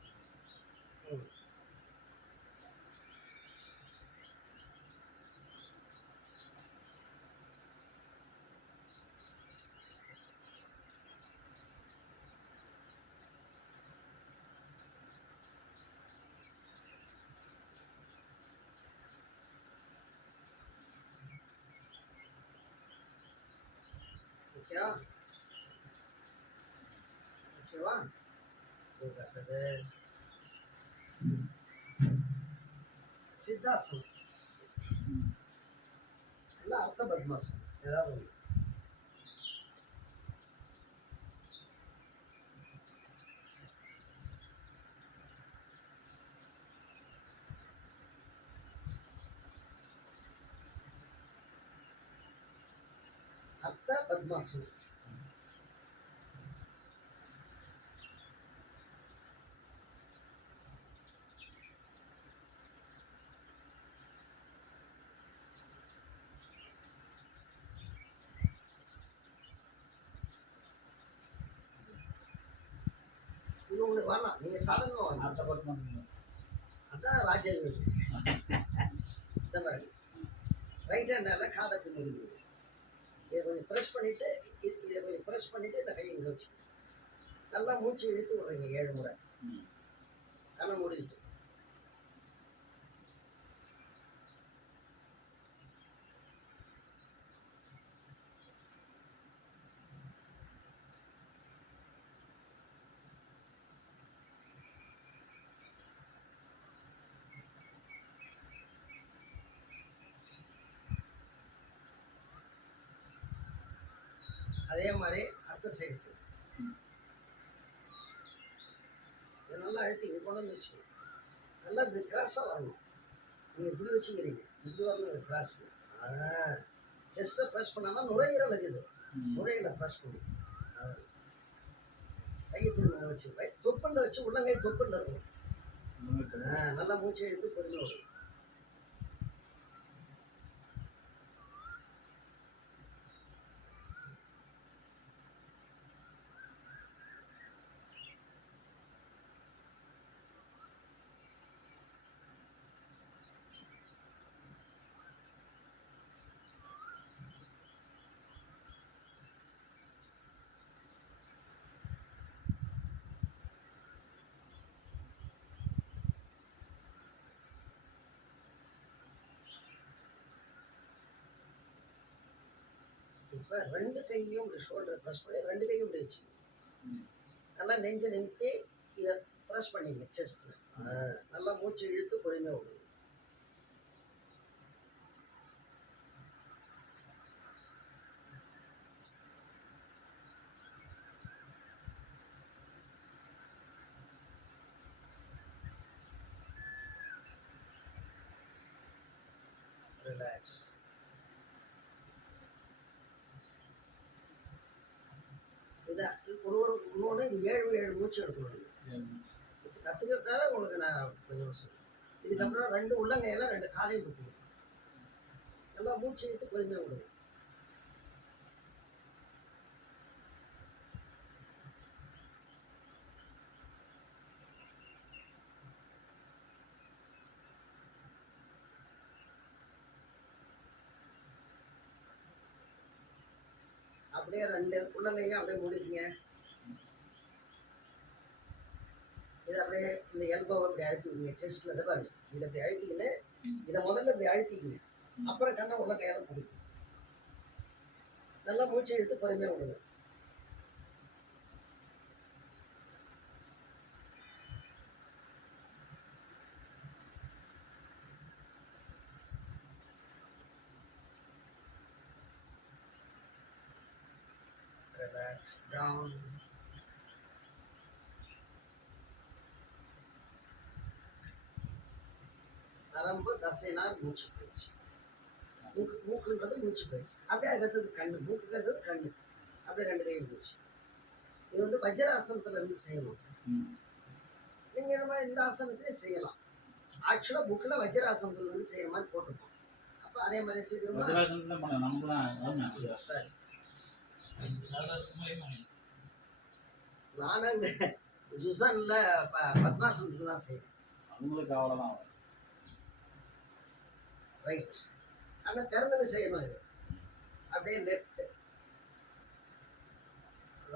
ஓகேவா? சித்தாசனம் இல்லை அர்த்த பத்மாசனம் ஏதாவது ஒன்று. அர்த்த பத்மாசனம். வரலாம், நீங்கள் சாதாரணமாக வாங்க. அடுத்த பக்கம் வந்து அதான் ராஜயோகம். இந்த மாதிரி ரைட் ஹேண்டால் காதை அப்படி முடிக்கிறது. இதை கொஞ்சம் ப்ரெஸ் பண்ணிவிட்டு இதை கொஞ்சம் ப்ரெஸ் பண்ணிவிட்டு இந்த கையை இங்கே வச்சு நல்லா மூச்சு இழுத்து விட்றீங்க 7 முறை. கண்ணை மூடிக்கிட்டு அதே மாதிரி அடுத்த சைடு சரி. இதை நல்லா அழுத்தி இங்கே கொண்டு வந்து வச்சுக்கணும். நல்லா இப்படி கிராஸாக வரணும். நீங்கள் இப்படி வச்சுக்கிறீங்க, இப்படி வரணும். இது கிராஸ். செஸ்ட்டை ப்ரெஸ் பண்ணால் தான் நுரையீரல் இருக்குது. நுரையீரலை ப்ரெஸ் பண்ணணும். கையை திரும்ப வச்சு தொப்புளில் வச்சு உள்ளங்கை தொப்புளில் இருக்கணும். நல்லா மூச்சை எடுத்து பொறுமையாக விடணும். இப்போ 2 கையையும் இப்படி ஷோல்டரை ப்ரெஸ் பண்ணி 2 கையும் இப்படி வச்சுக்கணும். நல்லா நெஞ்சை நிமித்தி இதை ப்ரெஸ் பண்ணிங்க செஸ்ட்டில். நல்லா மூச்சு இழுத்து பொறுமையாக விடுங்க. ரிலாக்ஸ். இதான் இன்னொன்று இது 7 மூச்சு எடுக்கணும். கற்றுக்கிறதால உங்களுக்கு நான் கொஞ்சம் சொல்லுவேன். இதுக்கப்புறம் 2 உள்ளங்கையெல்லாம் 2 காலையும் குத்திக்கணும். நல்லா மூச்சு எடுத்து பொறுமையாக விடுங்க. அப்படியே 2 உள்ளங்கையும் அப்படியே மூடிக்கங்க. இதை அப்படியே இந்த எல்போவை அப்படி அழுத்திக்கிங்க. செஸ்ட்டில் இதை பாருங்க, இதை அப்படி அழுத்திக்கின்னு இதை முதல்ல இப்படி அழுத்திக்கிங்க. அப்புறம் கண்ணை உள்ளங்கையால் முடிக்கணும். நல்லா மூச்சு எடுத்து பொறுமையாக விடுங்க. Relax down. நரம்பு தசைனார் மூச்சு பயிற்சி. மூக்குன்றது மூச்சு பயிற்சி. அப்படியே அடுத்தது கண்ணு. மூக்குக்கு அடுத்தது கண்ணு. அப்படியே 2 கையும் மூச்சு. இது வந்து வஜ்ராசனத்துல இருந்து செய்யணும். நீங்கள் இந்த மாதிரி இந்த ஆசனத்திலே செய்யலாம். ஆக்சுவலாக புக்கில் வஜ்ராசனத்துல இருந்து செய்கிற மாதிரி போட்டிருப்போம். அப்போ அதே மாதிரி செய்திருமா? சரி. நானும் இந்த சுசானில் பத்மாசனத்துல தான் செய்வேன். அவங்களுக்கு அவ்வளோதான். ரைட். ஆனால் திறந்துன்னு செய்யணும். இது அப்படியே left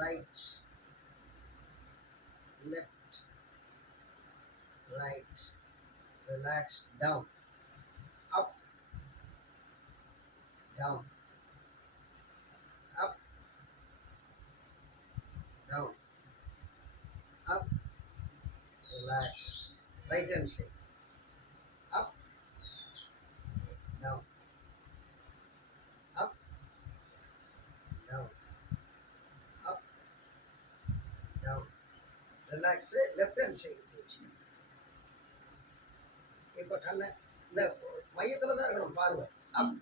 right left right. Relax. Down up down up down up. Relax. Right hand side. Up down up down up down. Relax. Left hand side. இப்போ கண்ணை இந்த மையத்தில் தான் இருக்கணும். பார்வை up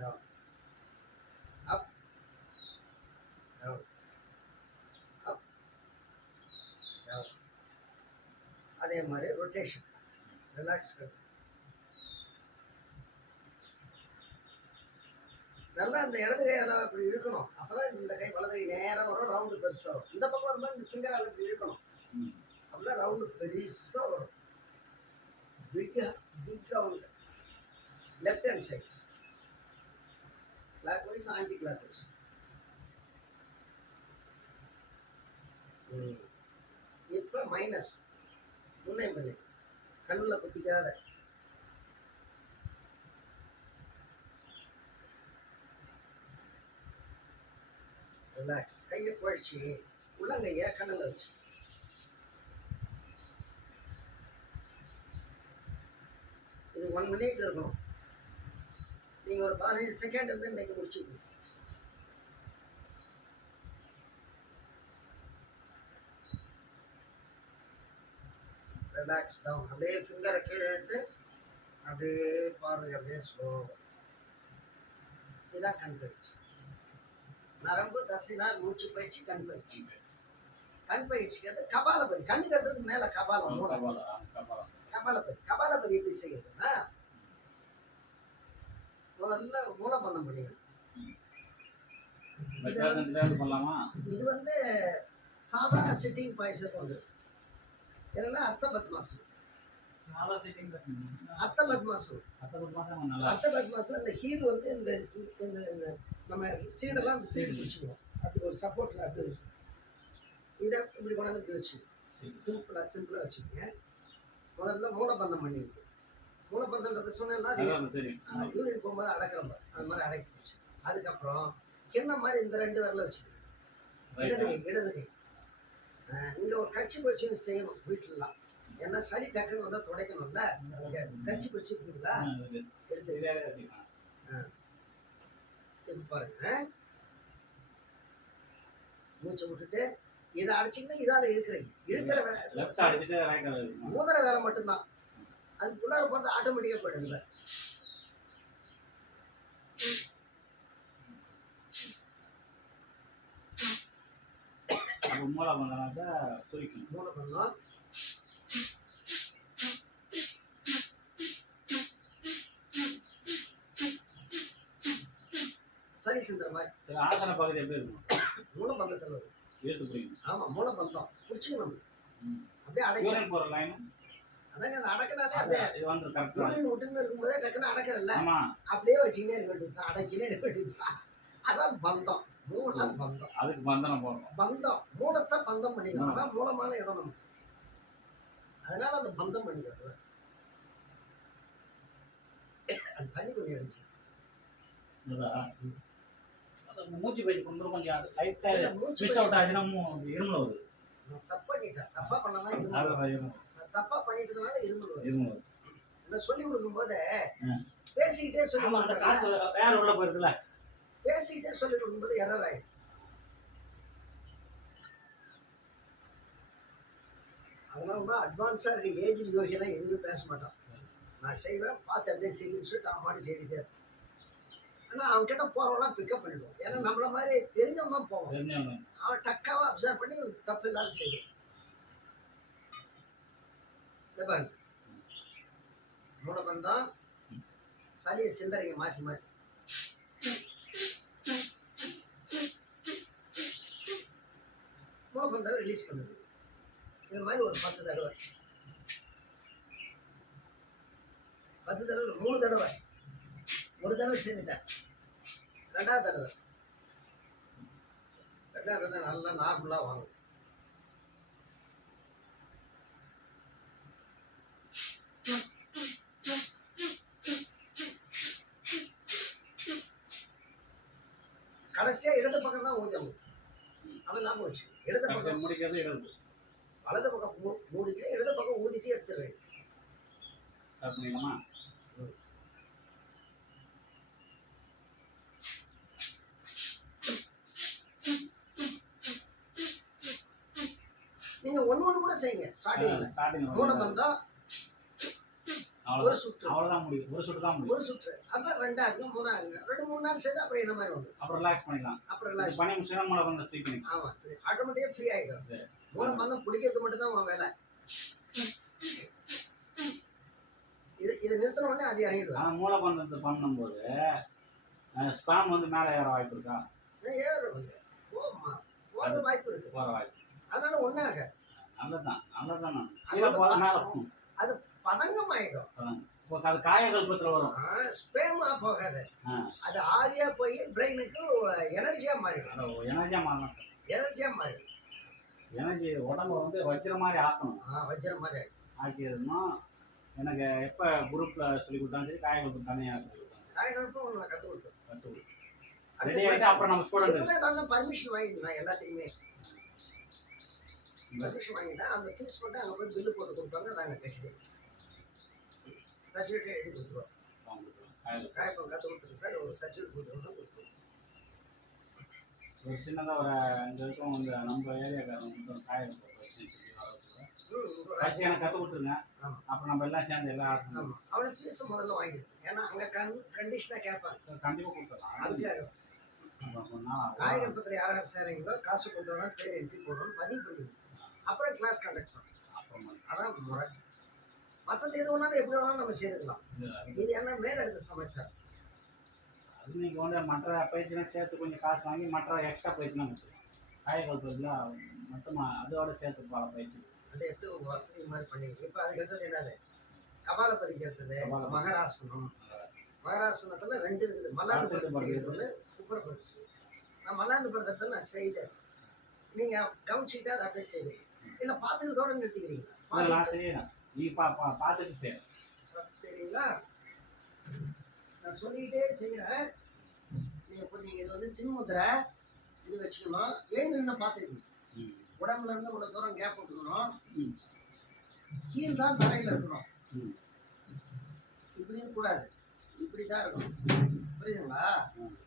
down up down up down. அதே மாதிரி rotation. Relax. நல்லா இந்த இடது கையால் இப்படி இழுக்கணும். அப்போ தான் இந்த கை வலது கை நேராக வரும், ரவுண்டு பெருசாக வரும். இந்த பக்கம் வரும்போது இந்த ஃபிங்கரால் இப்படி இழுக்கணும். பெருசா வரும். Big round left hand side clockwise anticlockwise. இப்போ மைனஸ் முன்னே பண்ணி கண்ணில் குத்திக்காத. ரிலாக்ஸ். கையை குழச்சி உள்ளங்கையை கண்ணில் வச்சு இது 1 மினிட் இருக்கணும். நீங்கள் ஒரு 15 செகண்ட் இருந்து இன்னைக்கு முடிச்சுக்கணும். Relax down. அப்படியே ஃபிங்கரை கீழே எடுத்து அப்படியே பார்வை அப்படியே ஸ்லோ. இதுதான் கண் பயிற்சி. நரம்பு தசைனார் மூச்சு பயிற்சி கண் பயிற்சி. கண் பயிற்சிக்கு வந்து கபாலபதி. கண்ணுக்கு அடுத்தது மேலே கபாலம். கபாலபதி. கபாலபதி எப்படி செய்யறதுன்னா முதல்ல மூலபந்தம் பண்ணிக்கணும். இது வந்து சாதா சிட்டிங் பாய்ஸுக்கு வந்து என்னன்னா அர்த்த பத்மாசனம். அர்த்த பத்மாசனம் அந்த ஹீல் வந்து இந்த இந்த நம்ம சீடெல்லாம் அந்த தூக்கி பிடிச்சிக்கணும். அப்படி ஒரு சப்போர்ட்டில் அப்படி இருக்கும். இதை இப்படி கொண்டாந்து இப்படி வச்சுக்கணும். சிம்பிளாக வச்சுக்கோங்க. முதல்ல மூலபந்தம் பண்ணிடுங்க. மூலபந்தம்ன்றது சொன்னேன்னா யூரின் போகும்போது அடக்கிறோம், அது மாதிரி அடக்கி பிடிச்சி. அதுக்கப்புறம் கிண்ணம் மாதிரி இந்த 2 விரல வச்சுக்கணும். இடது கை இங்கே ஒரு கட்சி வச்சு செய்யணும் வீட்டிலலாம். ஏன்னா சளி டக்குன்னு வந்தால் துடைக்கணும்ல. கட்சி வச்சுருக்கீங்களா? எடுத்து இப்போ பாருங்க. மூச்சை விட்டுட்டு இதை அடைச்சிங்கன்னா இதால் இழுக்கிற மூதர வேலை மட்டும்தான். அதுக்குள்ளார போகிறது ஆட்டோமேட்டிக்காக போயிடுங்க. மூலபந்தம் சரி சிந்துற மாதிரி ஆசன பகுதி எப்படி இருக்கும்? மூலபந்தத்தில் வரும். ஆமா மூலபந்தம் பிடிச்சிக்கணும். அப்படியே அடைக்கணும் போற லைன். அதாங்க அந்த அடக்கினாலே அப்படியே இது வந்து கரெக்ட்டா விட்டுன்னு இருக்கும்போதே டக்குன்னு அடக்கிறல்ல. அப்படியே வச்சுக்கினே இருக்க வேண்டியது. அடக்கினே இருக்க வேண்டியது. அதான் பந்தம். மூலம் பந்தம். அதுக்கு பந்தனம் போடணும். பந்தம் மூலத்தை பந்தம் பண்ணிக்கணும். அதான் மூலமான இடம் நமக்கு. அதனால அந்த பந்தம் பண்ணிக்கிறது. அந்த தண்ணி கொஞ்சம் அடிச்சு மூச்சு பயிற்சி கொஞ்சம் லைட்டா மிஸ் அவுட் ஆச்சுன்னா இருமல் வருது. தப்பு பண்ணிட்டேன். தப்பா பண்ணாதான் இருமல். தப்பா பண்ணிட்டதுனால இருமல் வருது. நான் சொல்லி கொடுக்கும் போது பேசிக்கிட்டே சொல்லி வேற உள்ள போயிருக்குல்ல. பேசிக்கிட்டே சொல்லி கொடுக்கும்போது எரர் ஆயிடும். அதனால தான் அட்வான்ஸாக இருக்க ஏஜ் யோகியெல்லாம் எதுவுமே பேச மாட்டான். நான் செய்வேன், பார்த்து அப்படியே செய்யுன்னு சொல்லிட்டு அவன் மாட்டி செய்துட்டே இருப்பேன். ஆனால் அவன் கிட்ட போகிறவங்களாம் பிக்கப் பண்ணிடுவோம். ஏன்னா நம்மள மாதிரி தெரிஞ்சவங்க தான் போவோம். அவன் டக்காவாக அப்சர்வ் பண்ணி தப்பு இல்லாத செய்வோம். இந்த பாருங்க மூலபந்தம் சளியை சிந்தரைங்க மாற்றி மாற்றி மூலபந்தம் ரிலீஸ் பண்ணுது. இந்த மாதிரி ஒரு 10 தடவை 3 தடவை. ஒரு தடவை செஞ்சுட்டேன். ரெண்டாவது தடவை நல்லா நார்மலாக வாங்கும். கடைசியாக இடது பக்கம் தான் ஊதியணும். அதை ஞாபகம் வச்சு இடது பக்கம் முடிக்கிறது இடது. வலது பக்கம் மூடிக்க இடது பக்கம் ஊதிட்டு எடுத்துடுறேன். நீங்க ஒண்ணு கூட செய்யுங்க. ஸ்டார்டிங் மூலபந்தம் ஒரு சுற்று. அவ்வளவுதான் முடியும். ஒரு சுற்று தான் முடியும். ஒரு சுற்று. அப்புறம் 2 ஆகுங்க 3 ஆகுங்க. 2-3 நாள் செய்து அப்புறம் என்ன மாதிரி வந்து அப்புறம் ரிலாக்ஸ் பண்ணிக்கலாம். அப்புறம் ரிலாக்ஸ் பண்ணி முடிச்சா மூலபந்தம் ஃப்ரீ பண்ணிக்கலாம். ஆமா ஆட்டோமேட்டிக்கா ஃப்ரீ ஆயிடும். மூலபந்தம் பிடிக்கிறது மட்டும் தான் உன் வேலை. இது நிறுத்தின உடனே அது இறங்கிடுது. ஆனால் மூலபந்தத்தை பண்ணும்போது ஸ்பாம் வந்து மேலே ஏற வாய்ப்பு இருக்கா? ஏறும். போகிறது வாய்ப்பு இருக்கு. போகிற வாய்ப்பு. அதனால ஒன்றாக நல்லதான் அது வந்து அது பதங்கம் ஆயிடும். அது காயகல்பத்தில் வரும். ஸ்பேமா போகாது, அது ஆவியா போய் பிரெயினுக்கு எனர்ஜியா மாறிடும். எனர்ஜியா மாறிடும். எனர்ஜி உடம்பு வந்து வஜ்ர மாதிரி ஆக்கணும். வஜ்ர மாதிரி ஆக்கிடுமா. எனக்கு எப்போ குரூப்பில் சொல்லி கொடுத்தாலும் சரி, காயகல்பம் தனியாக சொல்லி கொடுத்தாங்க. காயகல்பம் உங்களுக்கு கற்றுக் கொடுத்தோம். அப்புறம் நம்ம ஸ்டூடெண்ட் பர்மிஷன் வாங்கிட்டேன். எல்லாத்தையுமே பர்மிஷன் வாங்கிட்டேன். அந்த ஃபீஸ் மட்டும் அங்கே போய் பில்லு போட்டு கொடுப்பாங்க, நாங்கள் கட்டிடுவோம். சர்டிஃபிகேட் எழுதி கொடுத்துருவோம். காயப்பம் கற்றுக் கொடுத்துட்டு சார் ஒரு சர்டிஃபிகேட் கொடுத்துருவோம் கொடுத்துருவோம். ஒரு சின்னதாக ஒரு அங்கே இருக்கும் இந்த நம்ம ஏரியாக்காரங்க காயகல்பம் எனக்கு கற்றுக் கொடுத்துருங்க. அப்புறம் நம்ம எல்லாம் சேர்ந்து எல்லாம் ஆமாம், அவனுக்கு ஃபீஸ் முதல்ல வாங்கிடுவோம். ஏன்னா அங்கே கண்டிஷனாக கேட்பாங்க. கண்டிப்பாக கொடுத்துடலாம். அதுக்காக காயகல்பத்தில் யார் யார் சேரீங்களோ காசு கொடுத்தா தான் பேர் என்ட்ரி போடணும்னு பதிவு பண்ணிடுவோம். அப்புறம் கிளாஸ் கண்டக்ட் பண்ணணும். அதான் முறை. மற்றது எது வேணாலும் எப்படி வேணாலும் நம்ம செய்துக்கலாம். இது என்ன மேலெடுத்த சமாச்சாரம். அது நீங்கள் வந்து மற்ற பயிற்சிலாம் சேர்த்து கொஞ்சம் காசு வாங்கி மற்ற எக்ஸ்ட்ரா பயிற்சிலாம் கொடுத்துருவோம். காயகல்பத்தில் மொத்தமாக அதோட சேர்த்து பல பயிற்சி. அது எப்படி ஒரு வசதி மாதிரி பண்ணிடுங்க. இப்போ அதுக்கு எடுத்தது என்னது, கபாலபதிக்கு எடுத்தது மகராசனம். மகராசனத்தில் 2 இருக்குது. மல்லாந்து படுத்து செய்யறது, குப்புற படுத்து. நான் மல்லாந்து படுத்துறது நான் செய்தேன். நீங்கள் கவனிச்சுக்கிட்டே அதை அப்படியே செய்வீங்க. இல்லை பார்த்துக்கிறதோட நிறுத்திக்கிறீங்களா? நீ பார்த்துட்டு சரிங்களா? நான் சொல்லிக்கிட்டே செய்கிறேன். நீங்கள் இப்போ நீங்கள் இது வந்து சின்முத்திரை இது வச்சுக்கணும். எழுந்து நின்று பார்த்துக்கணும். உடம்புல இருந்து இவ்வளோ தூரம் கேப் விட்டுக்கணும். கீழ் தான் தரையில் இருக்கணும். இப்படி இருக்கக்கூடாது, இப்படி தான் இருக்கணும். புரியுதுங்களா?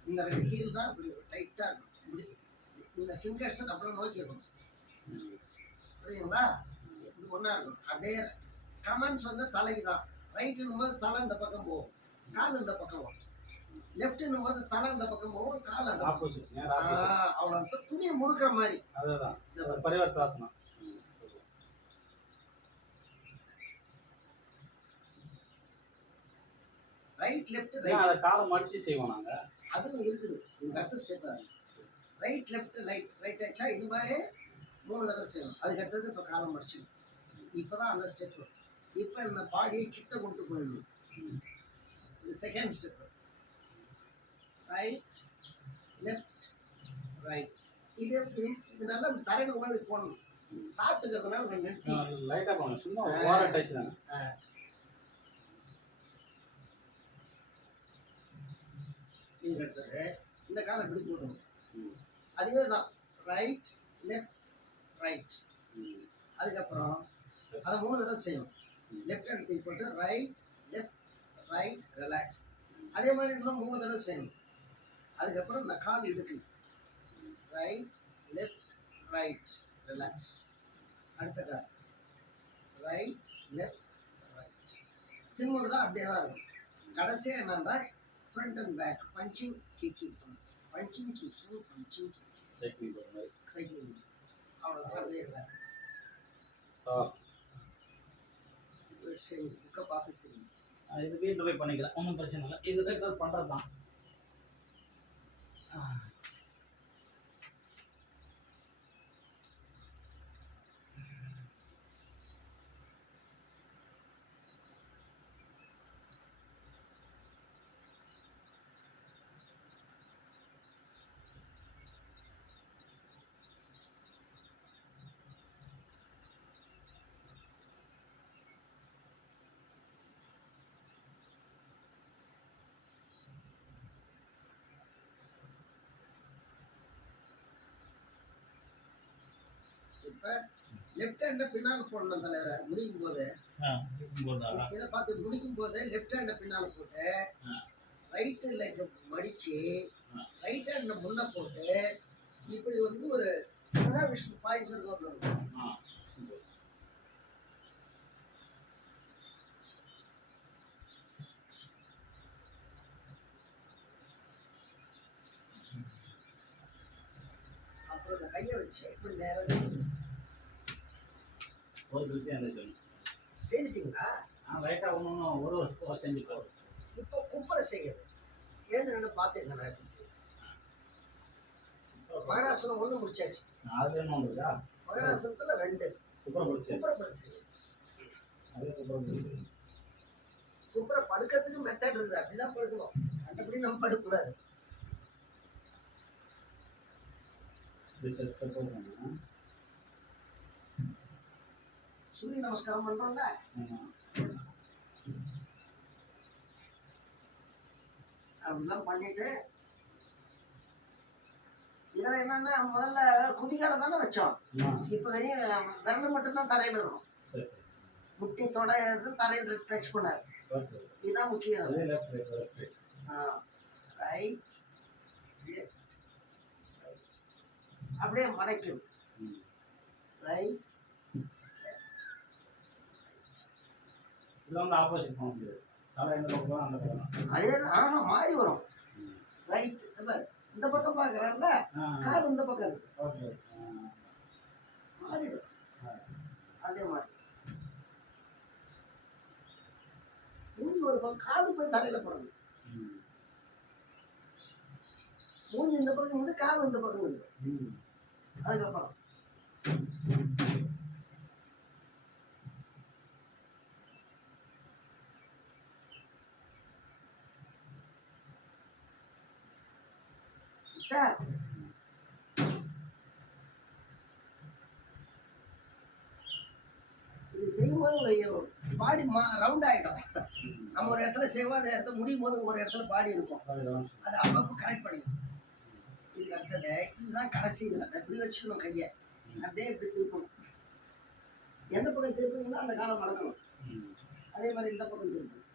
இந்த 2 ஹீல் தான் இப்படி டைட்டாக இருக்கும். இப்படி இந்த ஃபிங்கர்ஸை நம்மளும் நோக்கி இருக்கணும். புரியுதுங்களா? இப்படி ஒன்றா இருக்கணும். அப்படியே கமெண்ட்ஸ் வந்து தலைக்கு தான். ரைட்டுன்னும் போது தலை இந்த பக்கம் போகும், கால் இந்த பக்கம் போகும். லெஃப்ட்னும் போது தலை இந்த பக்கம் போகும், கால் அந்த ஆப்போசிட். அவ்வளோ துணியை முறுக்கிற மாதிரி. அதுதான் பரிவர்த்தாசனம். ரைட் லெஃப்ட் அதை காலம் மடிச்சு செய்வோம் நாங்கள். அதுவும் இருக்குது. இதுக்கு அடுத்த ஸ்டெப் தான் ரைட் லெஃப்ட் ரைட் ஆச்சா இது மாதிரி 3 தடவை செய்யணும். அதுக்கு அடுத்தது இப்போ காலம் மடிச்சிடும். இப்போ தான் அந்த ஸ்டெப்பு. இப்போ இந்த பாடியை கிட்ட கொண்டு போயிடணும். இது second step. Right left right. இது நல்லா தலையில் உணவு போடணும். சாப்பிட்டுக்கிறதுனால கொஞ்சம் நிறுத்தி லைட்டாக போகணும். சும்மா ஓர டச் தானே. இது அடுத்தது இந்த காலம் இப்படி போடணும். அதே தான் ரைட் லெஃப்ட் ரைட். அதுக்கப்புறம் அதை 3 தடவை செய்யணும். லெஃப்ட் ஹேண்ட் தூக்கி போட்டு ரைட் லெஃப்ட் ரைட் ரிலாக்ஸ். அதே மாதிரி இன்னும் 3 தடவை செய்யணும். அதுக்கப்புறம் இந்த கால் இடுக்கணும். Right left right relax. அடுத்த கால் ரைட் லெஃப்ட் ரைட். சின்முதிரா அப்படியே தான் இருக்கும். கடைசியாக என்னன்னா front and back punching kicking, punching kicking, punching kicking, cycling. அவ்வளோதான். அப்படியே இருக்காங்க. சரி, புக்கை பார்த்து சரி. இது வீட்டில் போய் பண்ணிக்கிறேன், ஒன்றும் பிரச்சனை இல்லை. இது ரெக்கார்ட் பண்ணுறது தான். இப்போ லெஃப்ட் ஹேண்டை பின்னால் போடணும் தலைவரை. முடிக்கும் போது இதை பார்த்து முடிக்கும் போது லெஃப்ட் ஹேண்டை பின்னால் போட்டு ரைட்டு லெக்கை மடித்து ரைட் ஹேண்டை முன்னே போட்டு இப்படி வந்து ஒரு மகாவிஷ்ணு பாய்சர் வரணும். அப்புறம் இந்த கையை வச்சு இப்படி நேரம் செய்துட்டீங்களா? ஒரு வருஷம் செஞ்சுக்கோ. இப்போ குப்புரை செய்யணும். எழுந்து நின்று பார்த்துங்க. நான் எப்படி செய்யணும். மகராசனம் 1 முடிச்சாச்சு. மகராசனத்தில் 2 குப்புறப்படுத்து. குப்புற படுக்கிறதுக்கு மெத்தட் இருக்குது, அப்படிதான் படுக்கணும். மற்றபடி நம்ம படுக்கக்கூடாது. சூரிய நமஸ்காரம் பண்றோம்ல, அப்படிலாம் பண்ணிட்டு இதெல்லாம் என்னன்னா முதல்ல குதிகால தானே வச்சோம். இப்ப வரையும் விரல் மட்டும்தான் தரையில இருக்கும். முட்டி தொடை தரையில டச் பண்ணாரு. இதுதான் முக்கியம். ரைட் லெஃப்ட் அப்படியே மடக்கும். ரைட் ஆப்போசிட் பண்ண முடியாது. அதே மாறி வரும். ரைட் இந்த பக்கம் பாக்குறேன்ல, காது இந்த பக்கம் இருக்கு, மாறிடும். அதே மாதிரி மூஞ்சி ஒரு பக்கம், காது போய் தலையில போடணும். மூஞ்சி இந்த பக்கம் வந்து காது இந்த பக்கம் இருக்கு. அதுக்கப்புறம் சார் இது செய்யும்போது பாடி ரவுண்ட் ஆகிடும். நம்ம ஒரு இடத்துல செய்வோம், அந்த இடத்துல முடியும் போது ஒரு இடத்துல பாடி இருக்கும், அதை அப்பப்போ கரெக்ட் பண்ணிடும். இதுக்கு அடுத்தது இதுதான் கடைசி. இல்லை இப்படி வச்சுக்கணும், கையை அப்படியே இப்படி திருப்பணும். எந்த பக்கம் திருப்பிங்கன்னா அந்த காலம் மடக்கணும். அதே மாதிரி இந்த பக்கம் திருப்பணும்.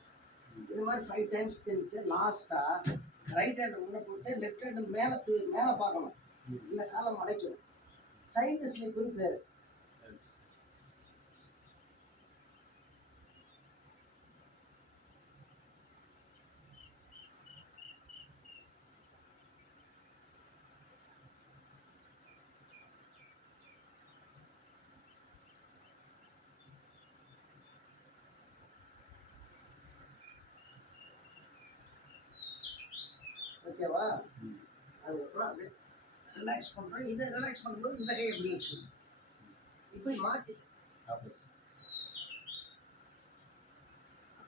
இது மாதிரி 5 டைம்ஸ் திருப்பிட்டு லாஸ்ட்டாக ரைட் ஹேண்டு முன்னே போட்டு லெஃப்ட் ஹேண்டு மேலே பார்க்கணும். இந்த காலம் மடைக்கணும். சைல்டு ஸ்லீப்புன்னு பேர். ஓகேவா? அதுக்கப்புறம் அப்படியே ரிலாக்ஸ் பண்ணுறோம். இதை ரிலாக்ஸ் பண்ணும்போது இந்த கையை எப்படி வச்சுக்கணும், இப்படி மாற்றி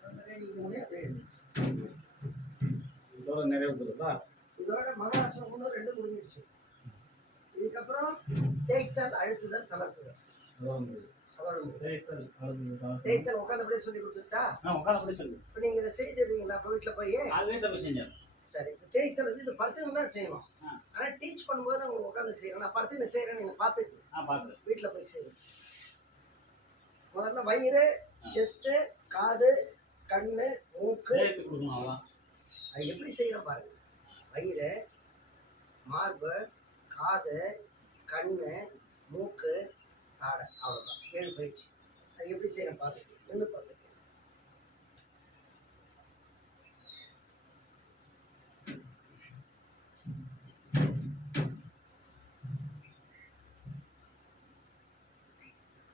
அந்த கை மூணே அப்படியே இருந்துச்சு. இதோட மகாராஷ்டிரம் 2 முடிஞ்சிடுச்சு. இதுக்கப்புறம் தேய்த்தல், அழுத்துதல், தளர்த்துதல். தேய்த்தல் உட்காந்தபடியே சொல்லி கொடுத்துட்டா இப்போ நீங்கள் இதை செய்திருக்கீங்களா? இப்போ வீட்டில் போய் சரி, இந்த தேய்த்தல் வந்து இந்த படத்துக்கு தான் செய்யணும். ஆனால் டீச் பண்ணும்போது நான் உங்களுக்கு உட்காந்து செய்யணும். நான் படத்துக்கு செய்கிறேன், நீங்கள் பார்த்து வீட்டில் போய் செய்யணும். முதல்ல வயிறு, செஸ்ட்டு, காது, கண்ணு, மூக்கு. அது எப்படி செய்யணும் பாருங்க. வயிறு, மார்பு, காது, கண்ணு, மூக்கு, தாடை, அவ்வளோதான். 7 பயிற்சி. அது எப்படி செய்யணும் பார்த்துக்கு, நின்று பார்த்துக்கு.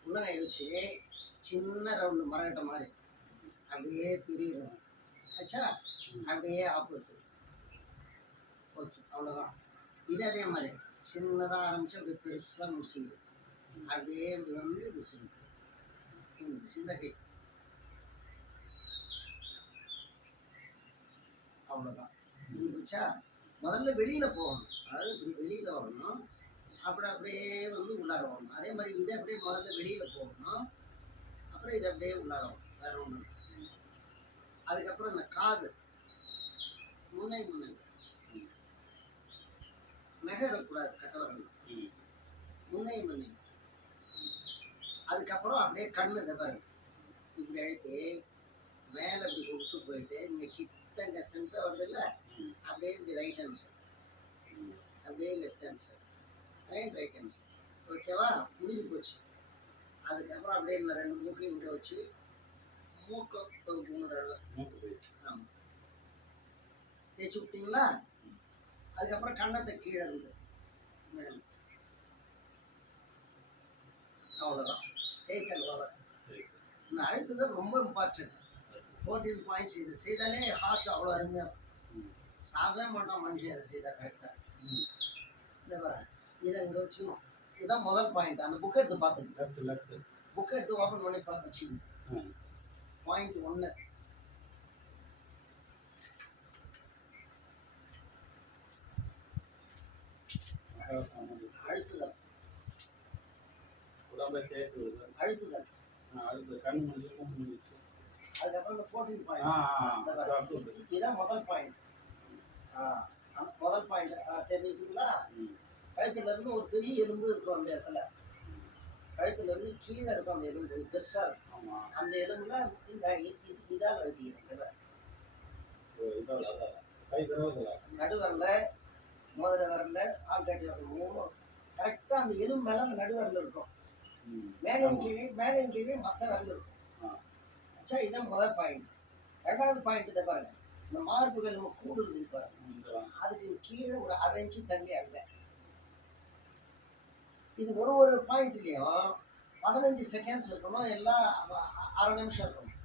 உள்ளங்காய் வச்சு சின்ன ரவுண்டு மரகட்ட மாதிரி அப்படியே பிரியிடும். ஆச்சா? அப்படியே ஆப்போசிட். ஓகே, அவ்வளோதான். இது அதே மாதிரி சின்னதாக ஆரம்பிச்சு அப்படியே பெருசாக முடிச்சுங்க. அப்படியே இப்படி வந்து இப்படி சொல்லிட்டு இந்த கை அவ்வளோதான். பிடிச்சா முதல்ல வெளியில் போகணும். அதாவது இப்படி வெளியில் வரணும். அப்படியே வந்து உள்ளார வரணும். அதே மாதிரி இதை அப்படியே முதல்ல வெளியில் போகணும். அப்புறம் இதை அப்படியே உள்ளார வரணும். வேற ஒன்று. அதுக்கப்புறம் இந்த காது முனை மெகரக்கூடாது, கட்டவரணும். முனை அதுக்கப்புறம் அப்படியே கண்ணு இதை பாருங்க. இப்படி அழுத்தி மேலே இப்படி கொண்டு போயிட்டு இங்கே கிட்ட இங்கே சென்டர் வருது இல்லை, அப்படியே இப்படி ரைட் ஹேண்ட் சைட், அப்படியே left hand side, right hand side. ஓகேவா? முடிஞ்சு போச்சு. அதுக்கப்புறம் அப்படியே இந்த 2 மூக்கையும் இங்கே வச்சு மூக்கை ஒரு 3 தடவை ஆமாம் தேய்ச்சி விட்டீங்களா? அதுக்கப்புறம் கண்ணத்தை கீழே இருந்து மேலே. அவ்வளோதான். தேய்த்தல் வர இந்த அழுத்தம் ரொம்ப இம்பார்ட்டன்ட். 14 பாயிண்ட்ஸ். இது செய்தாலே ஹார்ட் அவ்வளோ அருமையாக சாப்பிட மாட்டோம் மனுஷன். அதை செய்தால் கரெக்டாக. இந்த வர இதை இங்கே வச்சுக்கணும். இதுதான் முதல் பாயிண்ட். அந்த புக் எடுத்து பார்த்துக்கணும். புக்கை எடுத்து ஓப்பன் பண்ணி பார்த்துச்சு. பாயிண்ட் 1 அழுத்துதல். உடம்பை சேர்த்து அழுத்துதல். கண் முடிச்சு. அதுக்கப்புறம் இந்த 14 பாயிண்ட்ஸ். இதுதான் முதல் பாயிண்ட். அந்த முதல் பாயிண்ட் தெரிஞ்சுக்கிட்டீங்களா? கழுத்துல இருந்து ஒரு பெரிய எலும்பு இருக்கும் அந்த இடத்துல. கழுத்துல இருந்து கீழே இருக்கும் அந்த எலும்பு பெருசா இருக்கும். அந்த எலும்புல இந்த இதால் அழுத்திக்கிறேன். நடுவரல, மோதிர வரல, ஆள்காட்டி வரல, 3 கரெக்டா அந்த எலும்பு மேல அந்த நடுவரல இருக்கும். மேலையும் கீழே மற்ற வரல இருக்கும். அச்சா, இதுதான் முதல் பாயிண்ட். ரெண்டாவது பாயிண்ட் இதை பாருங்க. இந்த மார்புகள் நம்ம கூடு இருக்குது பாருங்க, அதுக்கு கீழே ஒரு 1/2 இன்ச்சு தள்ளி அழுங்க. இது ஒரு பாயிண்ட்லயும் 15 செகண்ட்ஸ் இருக்கணும், எல்லாம் 1/2 நிமிஷம் இருக்கணும்.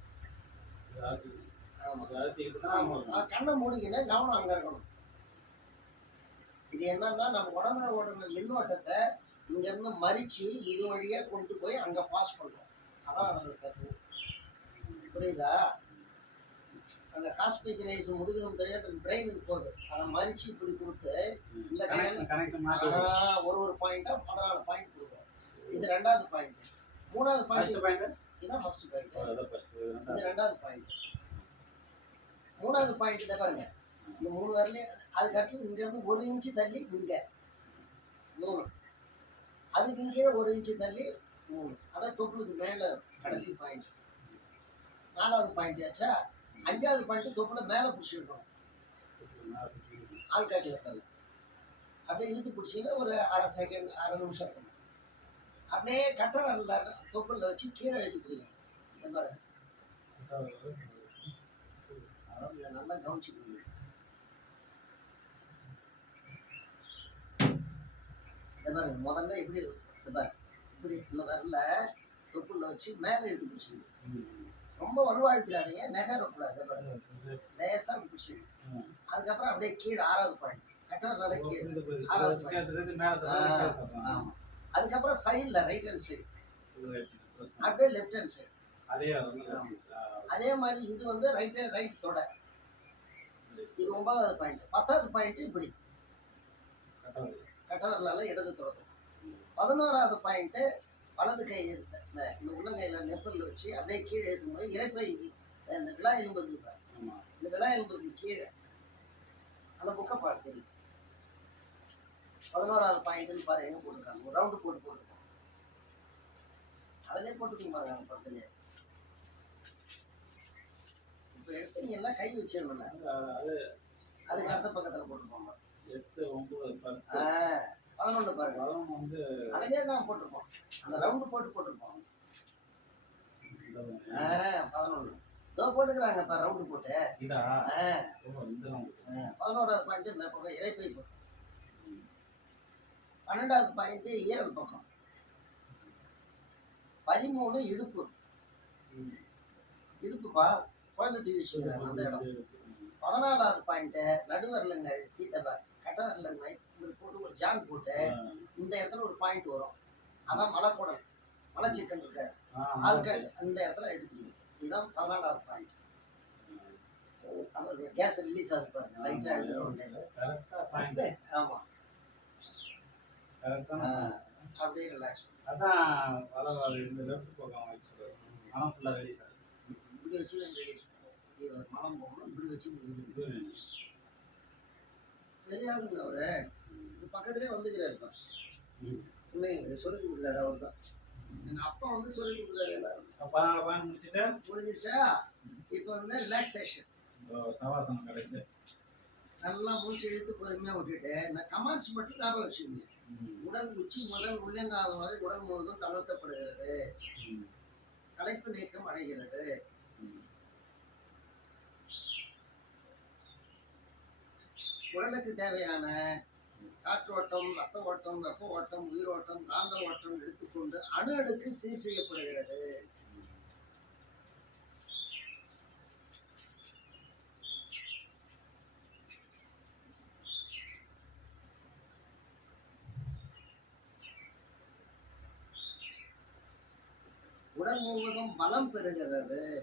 கண்ணை மூடிக்கினா கவனம் அங்க இருக்கணும். இது என்னன்னா, நம்ம உடம்புல ஓடுற மின்னோட்டத்தை இங்க இருந்து மறிச்சு இது வழியா கொண்டு போய் அங்க பாஸ் பண்றோம். அதான் அதோட கருத்து. புரியுதா? அந்த ஹாஸ்பிட்டலைஸ் முதுகெலும் தெரியாது, பிரெயினுக்கு போகுது. அதை மறிச்சு இப்படி கொடுத்து இந்த ஒரு பாயிண்டா 14 பாயிண்ட் கொடுக்கும். இது 2வது பாயிண்ட். 3வது பாயிண்ட் இதுதான் ஃபர்ஸ்ட் பாயிண்ட். இது 2வது பாயிண்ட். 3வது பாயிண்ட் இதை பாருங்க. இந்த 3 வரலையும் அதுக்கு அடுத்தது இங்க இருந்து 1 இன்ச்சு தள்ளி இங்க 3, அதுக்கு கீழே 1 இன்ச்சு தள்ளி 3. அதான் தொப்புளுக்கு மேல கடைசி பாயிண்ட். 4வது பாயிண்ட் ஆச்சா? 5வது பாயிண்ட் தொப்புல மேல பிடிச்சிருக்கணும். ஆள்காட்டி வைக்கல அப்படியே இழுத்து பிடிச்சிங்கன்னா ஒரு 1/2 செகண்ட் 1/2 நிமிஷம் இருக்கணும். அப்படியே கட்டை வரல தொப்புல வச்சு கீழே எழுதி பிடிக்கணும். இந்த மாதிரி அதாவது இதை நல்லா கவனிச்சுக்கணும். இந்த மாதிரி முதல்ல இப்படி இந்த மாதிரி இப்படி இந்த வரல தொப்புல வச்சு மேலே எழுதி பிடிச்சிக்கணும். ரொம்ப வலுவாழ்த்திடாதீங்க, நெகரக்கூடாது. லேசா பிடிச்சிக்கணும். அதுக்கப்புறம் அப்படியே கீழே 6வது பாயிண்ட். கட்டை கீழே 6வது பாயிண்ட். அதுக்கப்புறம் சைடில் ரைட் ஹேண்ட் சைடு, அப்படியே லெஃப்ட் ஹேண்ட் சைடு. அதே மாதிரி இது வந்து ரைட் தொட. இது 9வது பாயிண்ட். 10வது பாயிண்ட் இப்படி கட்டவரலால இடது தொடரும். 11வது பாயிண்ட் வலது கை இந்த உள்ளங்கையில நெப்பல்ல வச்சு அப்படியே கீழே எழுதும் போது இறைப்பை இந்த விழா எலும்புக்கு இருப்பார். இந்த விழா எலும்புக்கு கீழே அந்த புக்கை பார்த்து 11வது பாயிண்ட்னு பாரு எங்க போட்டுருக்காங்க. ஒரு ரவுண்டு போட்டுருக்கோம். அதிலே போட்டுருக்கோம் பாருங்க அந்த படத்துலேயே. இப்போ எடுத்தீங்கன்னா கை வச்சிடணும். அதுக்கு அடுத்த பக்கத்தில் போட்டுருப்போம். 11 பாருங்க. அதிலே தான் போட்டிருப்போம். அந்த ரவுண்டு போட்டுருப்போம். 11 இதோ போட்டுக்கிறாங்க இப்போ ரவுண்டு போட்டு. 11வது பாயிண்ட் இந்த பக்கம் இறைப்பை பக்கம். 12வது பாயிண்ட் ஈரல் பக்கம். 13 இடுப்புப்பா குழந்தை தூக்கி வச்சுக்கிறாங்க அந்த இடம். 14வது பாயிண்ட் நடுவரலங்கள் தீத்தபார் கட்டவரலங்களை போட்டு ஒரு ஜான் போட்டு இந்த இடத்துல ஒரு பாயிண்ட் வரும். அதான் மலைக்குடல் மலைச்சிக்கல் இருக்காரு ஆட்கள் அந்த இடத்துல எடுத்துக்கணும். இதுதான் 14வது பாயிண்ட். அவர் கேஸ் ரிலீஸ் ஆகுது பாருங்க, லைட்டாக எழுதுற உடனே. ஆமாம், அப்படியே ரிலாக்ஸ் அதான் மனம் ஃபுல்லாக ரிலீஸ் ஆகுது. இப்படி வச்சு ரிலீஸ் பண்ணுவோம். மனம் போகணும் இப்படி வச்சு பெரிய ஆளுங்க அவரு. இது பக்கத்துலேயே வந்துக்கிறாரு இப்போ. இல்லைங்க சொல்லி கொடுக்குறாரு அவர் தான். எங்கள் அப்பா வந்து சொல்லி கொடுக்குறாரு எல்லாரும். 14 பாயிண்ட் முடிச்சுட்டு முடிஞ்சிடுச்சா? இப்போ வந்து ரிலாக்ஸேஷன் சவாசனம் கடைசி நல்லா மூச்சு இழுத்து பொறுமையாக விட்டுட்டு இந்த கமாண்ட்ஸ் மட்டும் ஞாபகம் வச்சுக்கோங்க. உடல் உச்சி முதல் உள்ளங்காலம் வரை உடல் முழுவதும் தளர்த்தப்படுகிறது, களைப்பு நீக்கம் அடைகிறது. உடலுக்கு தேவையான காற்றோட்டம், ரத்த ஓட்டம், வெப்ப ஓட்டம், உயிரோட்டம், காந்த ஓட்டம் எடுத்துக்கொண்டு அணு அடுக்கு சீர் செய்யப்படுகிறது. உடல் முழுவதும் பலம் பெறுகிறது.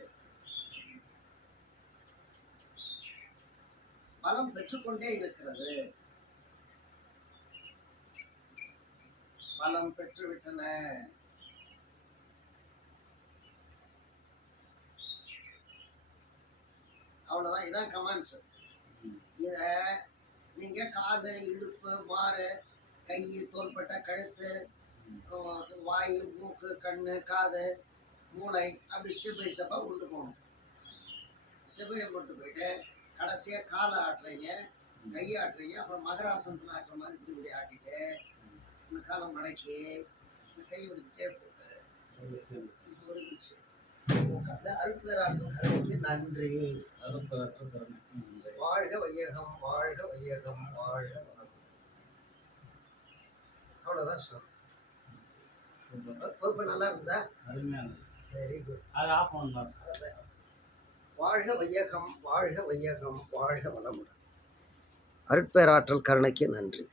பலம் பெற்றுக்கொண்டே இருக்கிறது. பலம் பெற்றுவிட்டன. அவ்வளவுதான். இதான் கமெண்ட்ஸ். இத நீங்க காது, இடுப்பு, மாறு, கை, தோள்பட்டை, கழுத்து, வாய், மூக்கு, கண்ணு, காது, மூளை அப்படி ஸ்டெப் பை ஸ்டெப்பா கொண்டு போகணும். செவ்வையை கொண்டு போயிட்டு கடைசியா காலை ஆட்டுறீங்க, கையை ஆட்டுறீங்க, அப்புறம் மகராசனத்தில் ஆட்டுற மாதிரி இப்படி இப்படி ஆட்டிட்டு இந்த காலை மடக்கி இந்த கையை இப்படி கீழே போட்டு ஒரு நிமிஷம் அருட்பேராற்றல் கருணைக்கு நன்றி. வாழ்க வையகம், வாழ்க வையகம், வாழ்க வளம். அவ்வளோதான் சார். வகுப்பு நல்லா இருந்தா? Very good. வாழ்க வையகம், வாழ்க வையகம், வாழ்க வளமுடன். அருட்பேராற்றல் கருணைக்கு நன்றி.